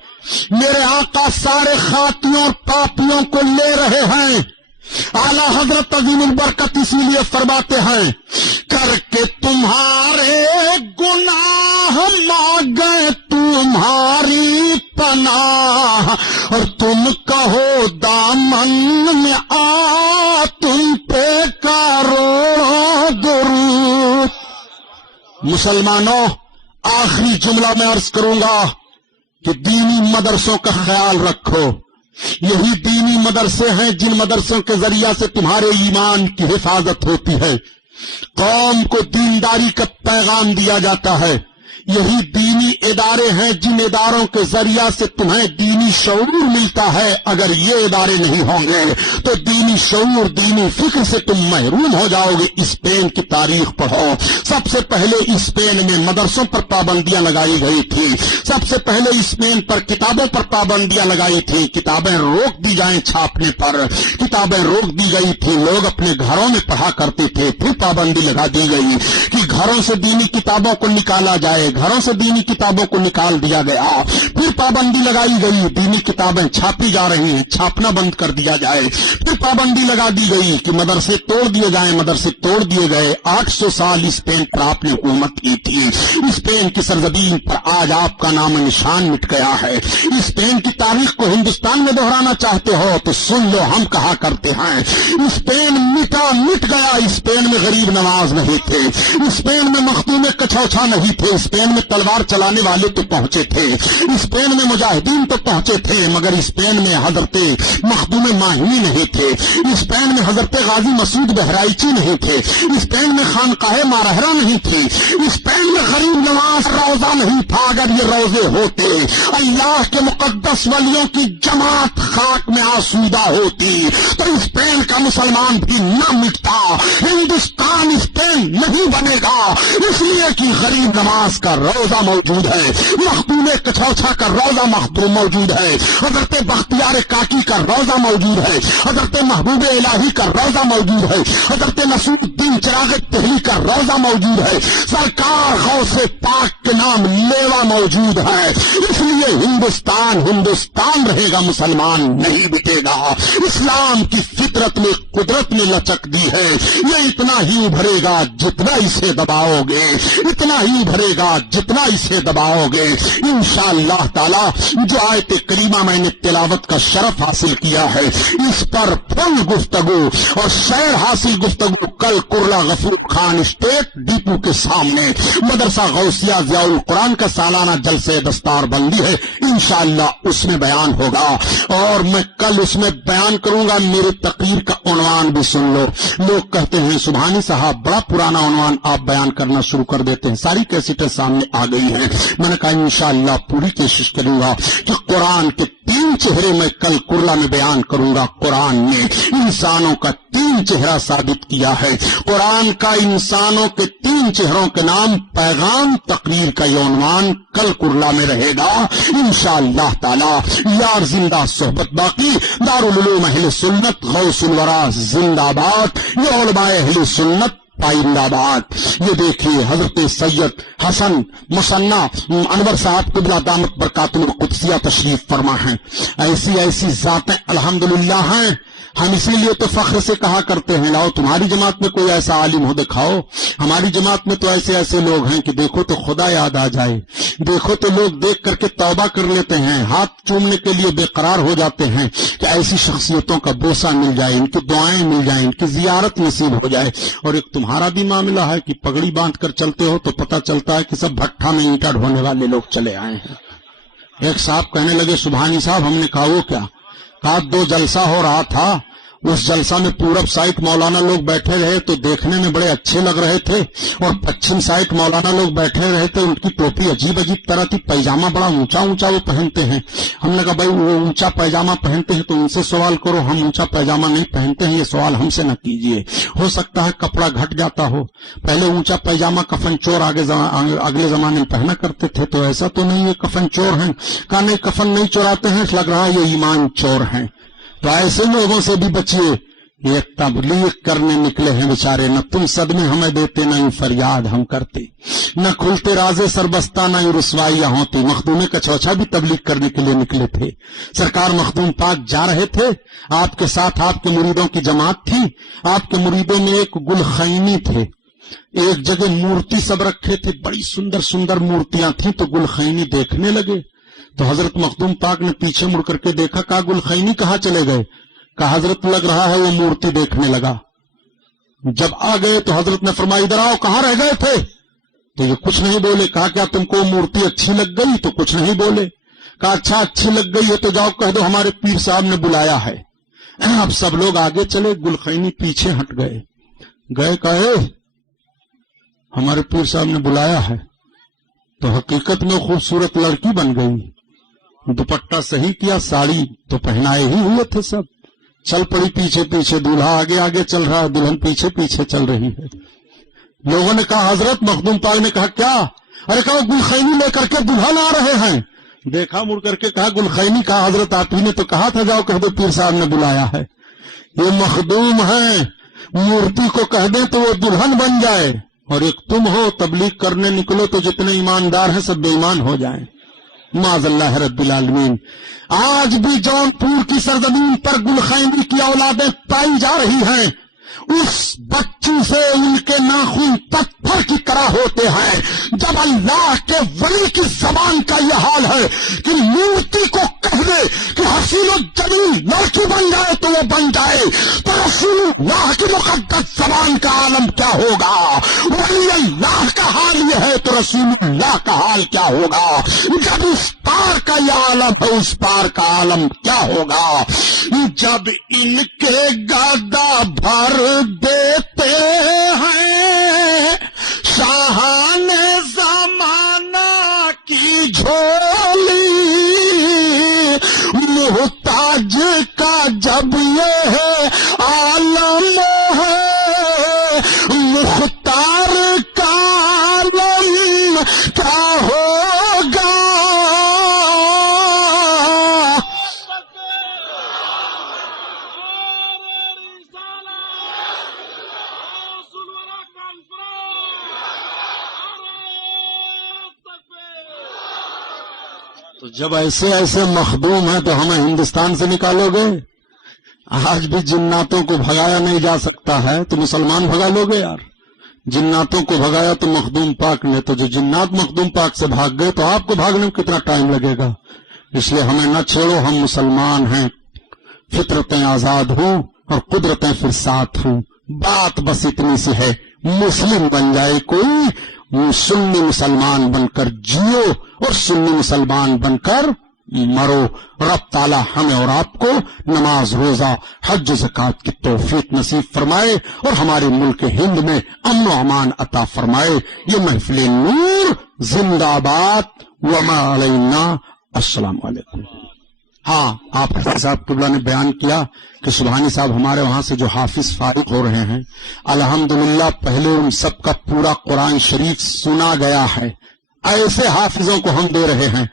میرے آقا سارے خاطیوں اور پاپیوں کو لے رہے ہیں. اعلیٰ حضرت عظیم البرکت اسی لیے فرماتے ہیں کر کے تمہارے گناہ مانگے تمہاری پناہ, اور تم کہو دامن میں آ تم پہ کرو درود. مسلمانوں آخری جملہ میں عرض کروں گا کہ دینی مدرسوں کا خیال رکھو. یہی دینی مدرسے ہیں جن مدرسوں کے ذریعہ سے تمہارے ایمان کی حفاظت ہوتی ہے, قوم کو دینداری کا پیغام دیا جاتا ہے. یہی دینی ادارے ہیں جن اداروں کے ذریعہ سے تمہیں دینی شعور ملتا ہے. اگر یہ ادارے نہیں ہوں گے تو دینی شعور, دینی فکر سے تم محروم ہو جاؤ گے. اسپین کی تاریخ پڑھو. سب سے پہلے اسپین میں مدرسوں پر پابندیاں لگائی گئی تھی. سب سے پہلے اسپین پر کتابوں پر پابندیاں لگائی تھی. کتابیں روک دی جائیں چھاپنے پر, کتابیں روک دی گئی تھی. لوگ اپنے گھروں میں پڑھا کرتے تھے. پھر پابندی لگا دی گئی کہ گھروں سے دینی کتابوں کو نکالا جائے. گھروں سے دینی کتابوں کو نکال دیا گیا. پھر پابندی لگائی گئی دینی کتابیں چھاپی جا رہی ہیں, چھاپنا بند کر دیا جائے. پھر پابندی لگا دی گئی کہ مدرسے توڑ دیے جائیں. مدرسے توڑ دیے گئے. 800 سال اسپین پر آپ نے حکومت کی تھی. اسپین کی سرزمین پر آج آپ کا نام نشان مٹ گیا ہے. اسپین کی تاریخ کو ہندوستان میں دہرانا چاہتے ہو تو سن لو, ہم کہا کرتے ہیں اسپین مٹ گیا. اسپین میں غریب نواز نہیں تھے, اسپین میں مختوم کچھوچھا نہیں تھے, اسپین اسپین میں تلوار چلانے والے تو پہنچے تھے، اسپین میں مجاہدین تو پہنچے تھے، مگر اسپین میں حضرت مخدوم ماہی نہیں تھے، اسپین میں حضرت غازی مسعود بہرائچی نہیں تھے، اسپین میں خانقاہ مارہرہ نہیں تھی، اسپین میں غریب نواز روزہ نہیں تھا۔ اگر یہ روزے ہوتے، اللہ کے مقدس ولیوں کی جماعت خاک میں آسودہ ہوتی تو اسپین کا مسلمان بھی نہ مٹتا، ہندوستان اسپین نہیں بنے گا، اس لیے کہ غریب نواز کا روزہ موجود ہے، مخدوم کچھوچھا کا روزہ مخدوم موجود ہے، حضرت بختیار کاکی کا روزہ موجود ہے، حضرت محبوب الہی کا روزہ موجود ہے، حضرت نصیر الدین چراغ دہلی کا روزہ موجود ہے، سرکار غوث پاک کے نام لیوا موجود ہے۔ اس لیے ہندوستان رہے گا، مسلمان نہیں بٹے گا۔ اسلام کی فطرت میں قدرت نے لچک دی ہے، یہ اتنا ہی ابھرے گا جتنا اسے دباؤ گے، اتنا ہی ابھرے گا جتنا اسے دباؤ گے۔ انشاءاللہ تعالی جو آیت کریمہ میں نے تلاوت کا شرف حاصل کیا ہے، اس پر فل گفتگو اور شعر حاصل گفتگو کل کرلا غفور خان اسٹیٹ ڈیپو کے سامنے مدرسہ غوثیہ ضیاء القرآن کا سالانہ جلسے دستار بندی ہے، انشاءاللہ اس میں بیان ہوگا، اور میں کل اس میں بیان کروں گا۔ میرے تقریر کا عنوان بھی سن لو۔ لوگ کہتے ہیں سبحانی صاحب بڑا پرانا عنوان آپ بیان کرنا شروع کر دیتے ہیں، ساری کیسٹیں سامنے آ گئی ہیں۔ میں نے کہا انشاءاللہ پوری کوشش کروں گا کہ قرآن کے 3 چہرے میں کل کرلا میں بیان کروں گا۔ قرآن نے انسانوں کا 3 چہرہ ثابت کیا ہے، قرآن کا انسانوں کے 3 چہروں کے نام پیغام تقریر کا یہ عنوان کل کرلا میں رہے گا انشاءاللہ تعالی۔ یار زندہ صحبت باقی، دارالعلوم اہل سنت غوث الورا زندہ باد، یہ علماء اہل سنت پائندہ باد۔ یہ دیکھیے حضرت سید حسن مصنع انور صاحب قبلہ دامت برکاتہ القدسیہ تشریف فرما ہیں۔ ایسی ذاتیں الحمدللہ ہیں، ہم اسی لیے تو فخر سے کہا کرتے ہیں لاؤ تمہاری جماعت میں کوئی ایسا عالم ہو دکھاؤ۔ ہماری جماعت میں تو ایسے لوگ ہیں کہ دیکھو تو خدا یاد آ جائے، دیکھو تو لوگ دیکھ کر کے توبہ کر لیتے ہیں، ہاتھ چومنے کے لیے بے قرار ہو جاتے ہیں کہ ایسی شخصیتوں کا بوسہ مل جائے، ان کی دعائیں مل جائیں، ان کی زیارت نصیب ہو جائے۔ اور ایک تمہارا بھی معاملہ ہے کہ پگڑی باندھ کر چلتے ہو تو پتہ چلتا ہے کہ سب بھٹھا میں اینٹا ڈھونے والے لوگ چلے آئے ہیں۔ ایک صاحب کہنے لگے سبحانی صاحب، ہم نے کہا وہ کیا؟ کہا 2 جلسہ ہو رہا تھا، اس جلسہ میں پورب سائٹ مولانا لوگ بیٹھے رہے تو دیکھنے میں بڑے اچھے لگ رہے تھے، اور پچھم سائٹ مولانا لوگ بیٹھے رہے تھے، ان کی ٹوپی عجیب طرح تھی، پیجامہ بڑا اونچا وہ پہنتے ہیں۔ ہم نے کہا بھائی وہ اونچا پیجامہ پہنتے ہیں تو ان سے سوال کرو، ہم اونچا پیجامہ نہیں پہنتے ہیں، یہ سوال ہم سے نہ کیجیے، ہو سکتا ہے کپڑا گھٹ جاتا ہو۔ پہلے اونچا پیجامہ کفن چور اگلے زمانے میں پہنا کرتے تھے، تو ایسا تو نہیں ہے کفن چور ہیں؟ کہا نہیں کفن نہیں چوراتے ہیں، لگ رہا ہے یہ ایمان چور ہیں۔ تو ایسے لوگوں سے بھی بچیے، یہ تبلیغ کرنے نکلے ہیں بیچارے، نہ تم صدمے ہمیں دیتے نہ یوں فریاد ہم کرتے، نہ کھلتے رازے سربستہ نہ یوں رسوائیاں ہوتی۔ مخدوم کچھوچھا بھی تبلیغ کرنے کے لیے نکلے تھے، سرکار مخدوم پاک جا رہے تھے، آپ کے ساتھ آپ کے مریدوں کی جماعت تھی، آپ کے مریدوں میں ایک گلخینی تھے، ایک جگہ مورتی سب رکھے تھے، بڑی سندر مورتیاں تھیں، تو گلخینی دیکھنے لگے۔ تو حضرت مخدوم پاک نے پیچھے مڑ کر کے دیکھا، کہا گلخینی کہاں چلے گئے؟ کہا حضرت لگ رہا ہے وہ مورتی دیکھنے لگا۔ جب آ گئے تو حضرت نے فرمایا ادھر آؤ، کہاں رہ گئے تھے؟ تو یہ کچھ نہیں بولے۔ کہا کیا تم کو مورتی اچھی لگ گئی؟ تو کچھ نہیں بولے۔ کہا اچھا اچھی لگ گئی ہے تو جاؤ کہہ دو ہمارے پیر صاحب نے بلایا ہے۔ اب سب لوگ آگے چلے، گلخینی پیچھے ہٹ گئے کہے ہمارے پیر صاحب نے بلایا ہے، تو حقیقت میں خوبصورت لڑکی بن گئی، دوپٹہ صحیح کیا، ساڑی تو پہنائے ہی ہوئے تھے، سب چل پڑی پیچھے، دولہا آگے چل رہا ہے، دلہن پیچھے چل رہی ہے۔ لوگوں نے کہا حضرت مخدوم پاک نے کہا کیا؟ ارے کہا گلخینی لے کر کے دلہن آ رہے ہیں۔ دیکھا مڑ کر کے کہا گلخینی؟ کہا حضرت آپ ہی نے تو کہا تھا جاؤ کہہ دو پیر صاحب نے بلایا ہے۔ یہ مخدوم ہیں، مورتی کو کہہ دیں تو وہ دلہن بن جائے، اور ایک تم ہو تبلیغ کرنے نکلو تو جتنے ایماندار ہیں سب بے ایمان ہو جائیں۔ معاذ اللہ رب العالمین۔ آج بھی جون پور کی سرزمین پر گلخینی کی اولادیں پائی جا رہی ہیں، اس بچی سے ان کے ناخن تک پتھر کی طرح ہوتے ہیں. جب اللہ کے ولی کی زبان کا یہ حال ہے کہ مورتی کو کہہ دے کہ حسین و جمیل لڑکی بن جائے تو وہ بن جائے، تو رسول اللہ کی مقدس زبان کا عالم کیا ہوگا؟ ولی اللہ کا حال یہ ہے تو رسول اللہ کا حال کیا ہوگا؟ جب اس پار کا یہ عالم ہے اس پار کا عالم کیا ہوگا؟ جب ان کے گدا بھر دیتے ہیں شاہان زمانہ کی جھولی، محتاج کا جب یہ ہے عالم ہے، مختار کا عالم کیا ہوگا؟ تو جب ایسے ایسے مخدوم ہیں تو ہمیں ہندوستان سے نکالو گے؟ آج بھی جناتوں کو بھگایا نہیں جا سکتا ہے تو مسلمان بھگا لو گے یار. جناتوں کو بھگایا تو مخدوم پاک نے، تو جو جنات مخدوم پاک سے بھاگ گئے تو آپ کو بھاگنے میں کتنا ٹائم لگے گا؟ اس لیے ہمیں نہ چھوڑو، ہم مسلمان ہیں، فطرتیں آزاد ہوں اور قدرتیں پھر ساتھ ہوں. بات بس اتنی سی ہے، مسلم بن جائے کوئی، سنی مسلمان بن کر جیو اور سنی مسلمان بن کر مرو. رب تعالی ہمیں اور آپ کو نماز، روزہ، حج و زکوٰۃ کی توفیق نصیب فرمائے اور ہمارے ملک ہند میں امن و امان عطا فرمائے. یہ محفل نور زندہ باد، وما علینا. السلام علیکم. ہاں، آپ حافظ صاحب قبلہ نے بیان کیا کہ سبحانی صاحب ہمارے وہاں سے جو حافظ فارغ ہو رہے ہیں، الحمدللہ پہلے ان سب کا پورا قرآن شریف سنا گیا ہے. ایسے حافظوں کو ہم دے رہے ہیں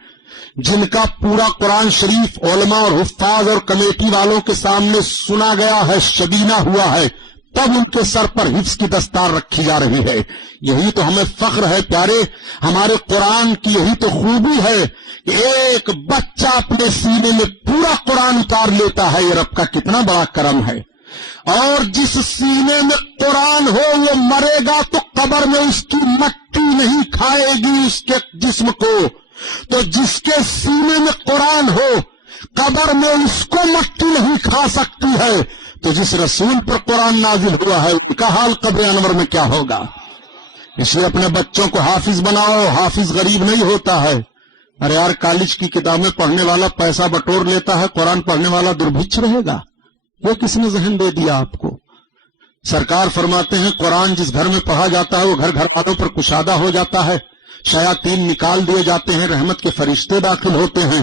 جن کا پورا قرآن شریف علماء اور حفاظ اور کمیٹی والوں کے سامنے سنا گیا ہے، شبینہ ہوا ہے، تب ان کے سر پر حفظ کی دستار رکھی جا رہی ہے. یہی تو ہمیں فخر ہے پیارے، ہمارے قرآن کی یہی تو خوبی ہے کہ ایک بچہ اپنے سینے میں پورا قرآن اتار لیتا ہے. یہ رب کا کتنا بڑا کرم ہے. اور جس سینے میں قرآن ہو وہ مرے گا تو قبر میں اس کی مٹی نہیں کھائے گی اس کے جسم کو. تو جس کے سینے میں قرآن ہو قبر میں اس کو مٹی نہیں کھا سکتی ہے. تو جس رسول پر قرآن نازل ہوا ہے ان کا حال قبر انور میں کیا ہوگا؟ اس لیے اپنے بچوں کو حافظ بناؤ. حافظ غریب نہیں ہوتا ہے. ارے یار، کالج کی کتابیں پڑھنے والا پیسہ بٹور لیتا ہے، قرآن پڑھنے والا دربھچ رہے گا. وہ کس نے ذہن دے دیا آپ کو؟ سرکار فرماتے ہیں قرآن جس گھر میں پڑھا جاتا ہے وہ گھر گھر والوں پر کشادہ ہو جاتا ہے، شیاطین نکال دیے جاتے ہیں، رحمت کے فرشتے داخل ہوتے ہیں.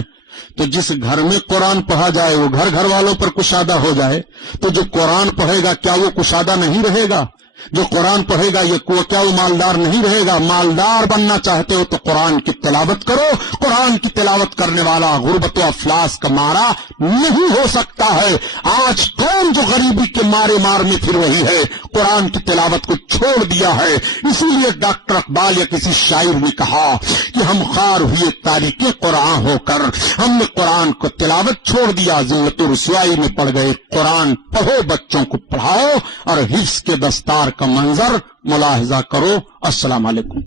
تو جس گھر میں قرآن پڑھا جائے وہ گھر گھر والوں پر کشادہ ہو جائے. تو جو قرآن پڑھے گا کیا وہ کشادہ نہیں رہے گا؟ جو قرآن پڑھے گا کیا وہ مالدار نہیں رہے گا؟ مالدار بننا چاہتے ہو تو قرآن کی تلاوت کرو. قرآن کی تلاوت کرنے والا غربت و افلاس کا مارا نہیں ہو سکتا ہے. آج کون جو غریبی کے مارے میں پھر وہی ہے، قرآن کی تلاوت کو چھوڑ دیا ہے. اسی لیے ڈاکٹر اقبال یا کسی شاعر نے کہا کہ ہم خوار ہوئے تاریک قرآن ہو کر، ہم نے قرآن کو تلاوت چھوڑ دیا، ذلت و رسوائی میں پڑ گئے. قرآن پڑھو، بچوں کو پڑھاؤ اور حفظ کے دستار کا منظر ملاحظہ کرو. السلام علیکم.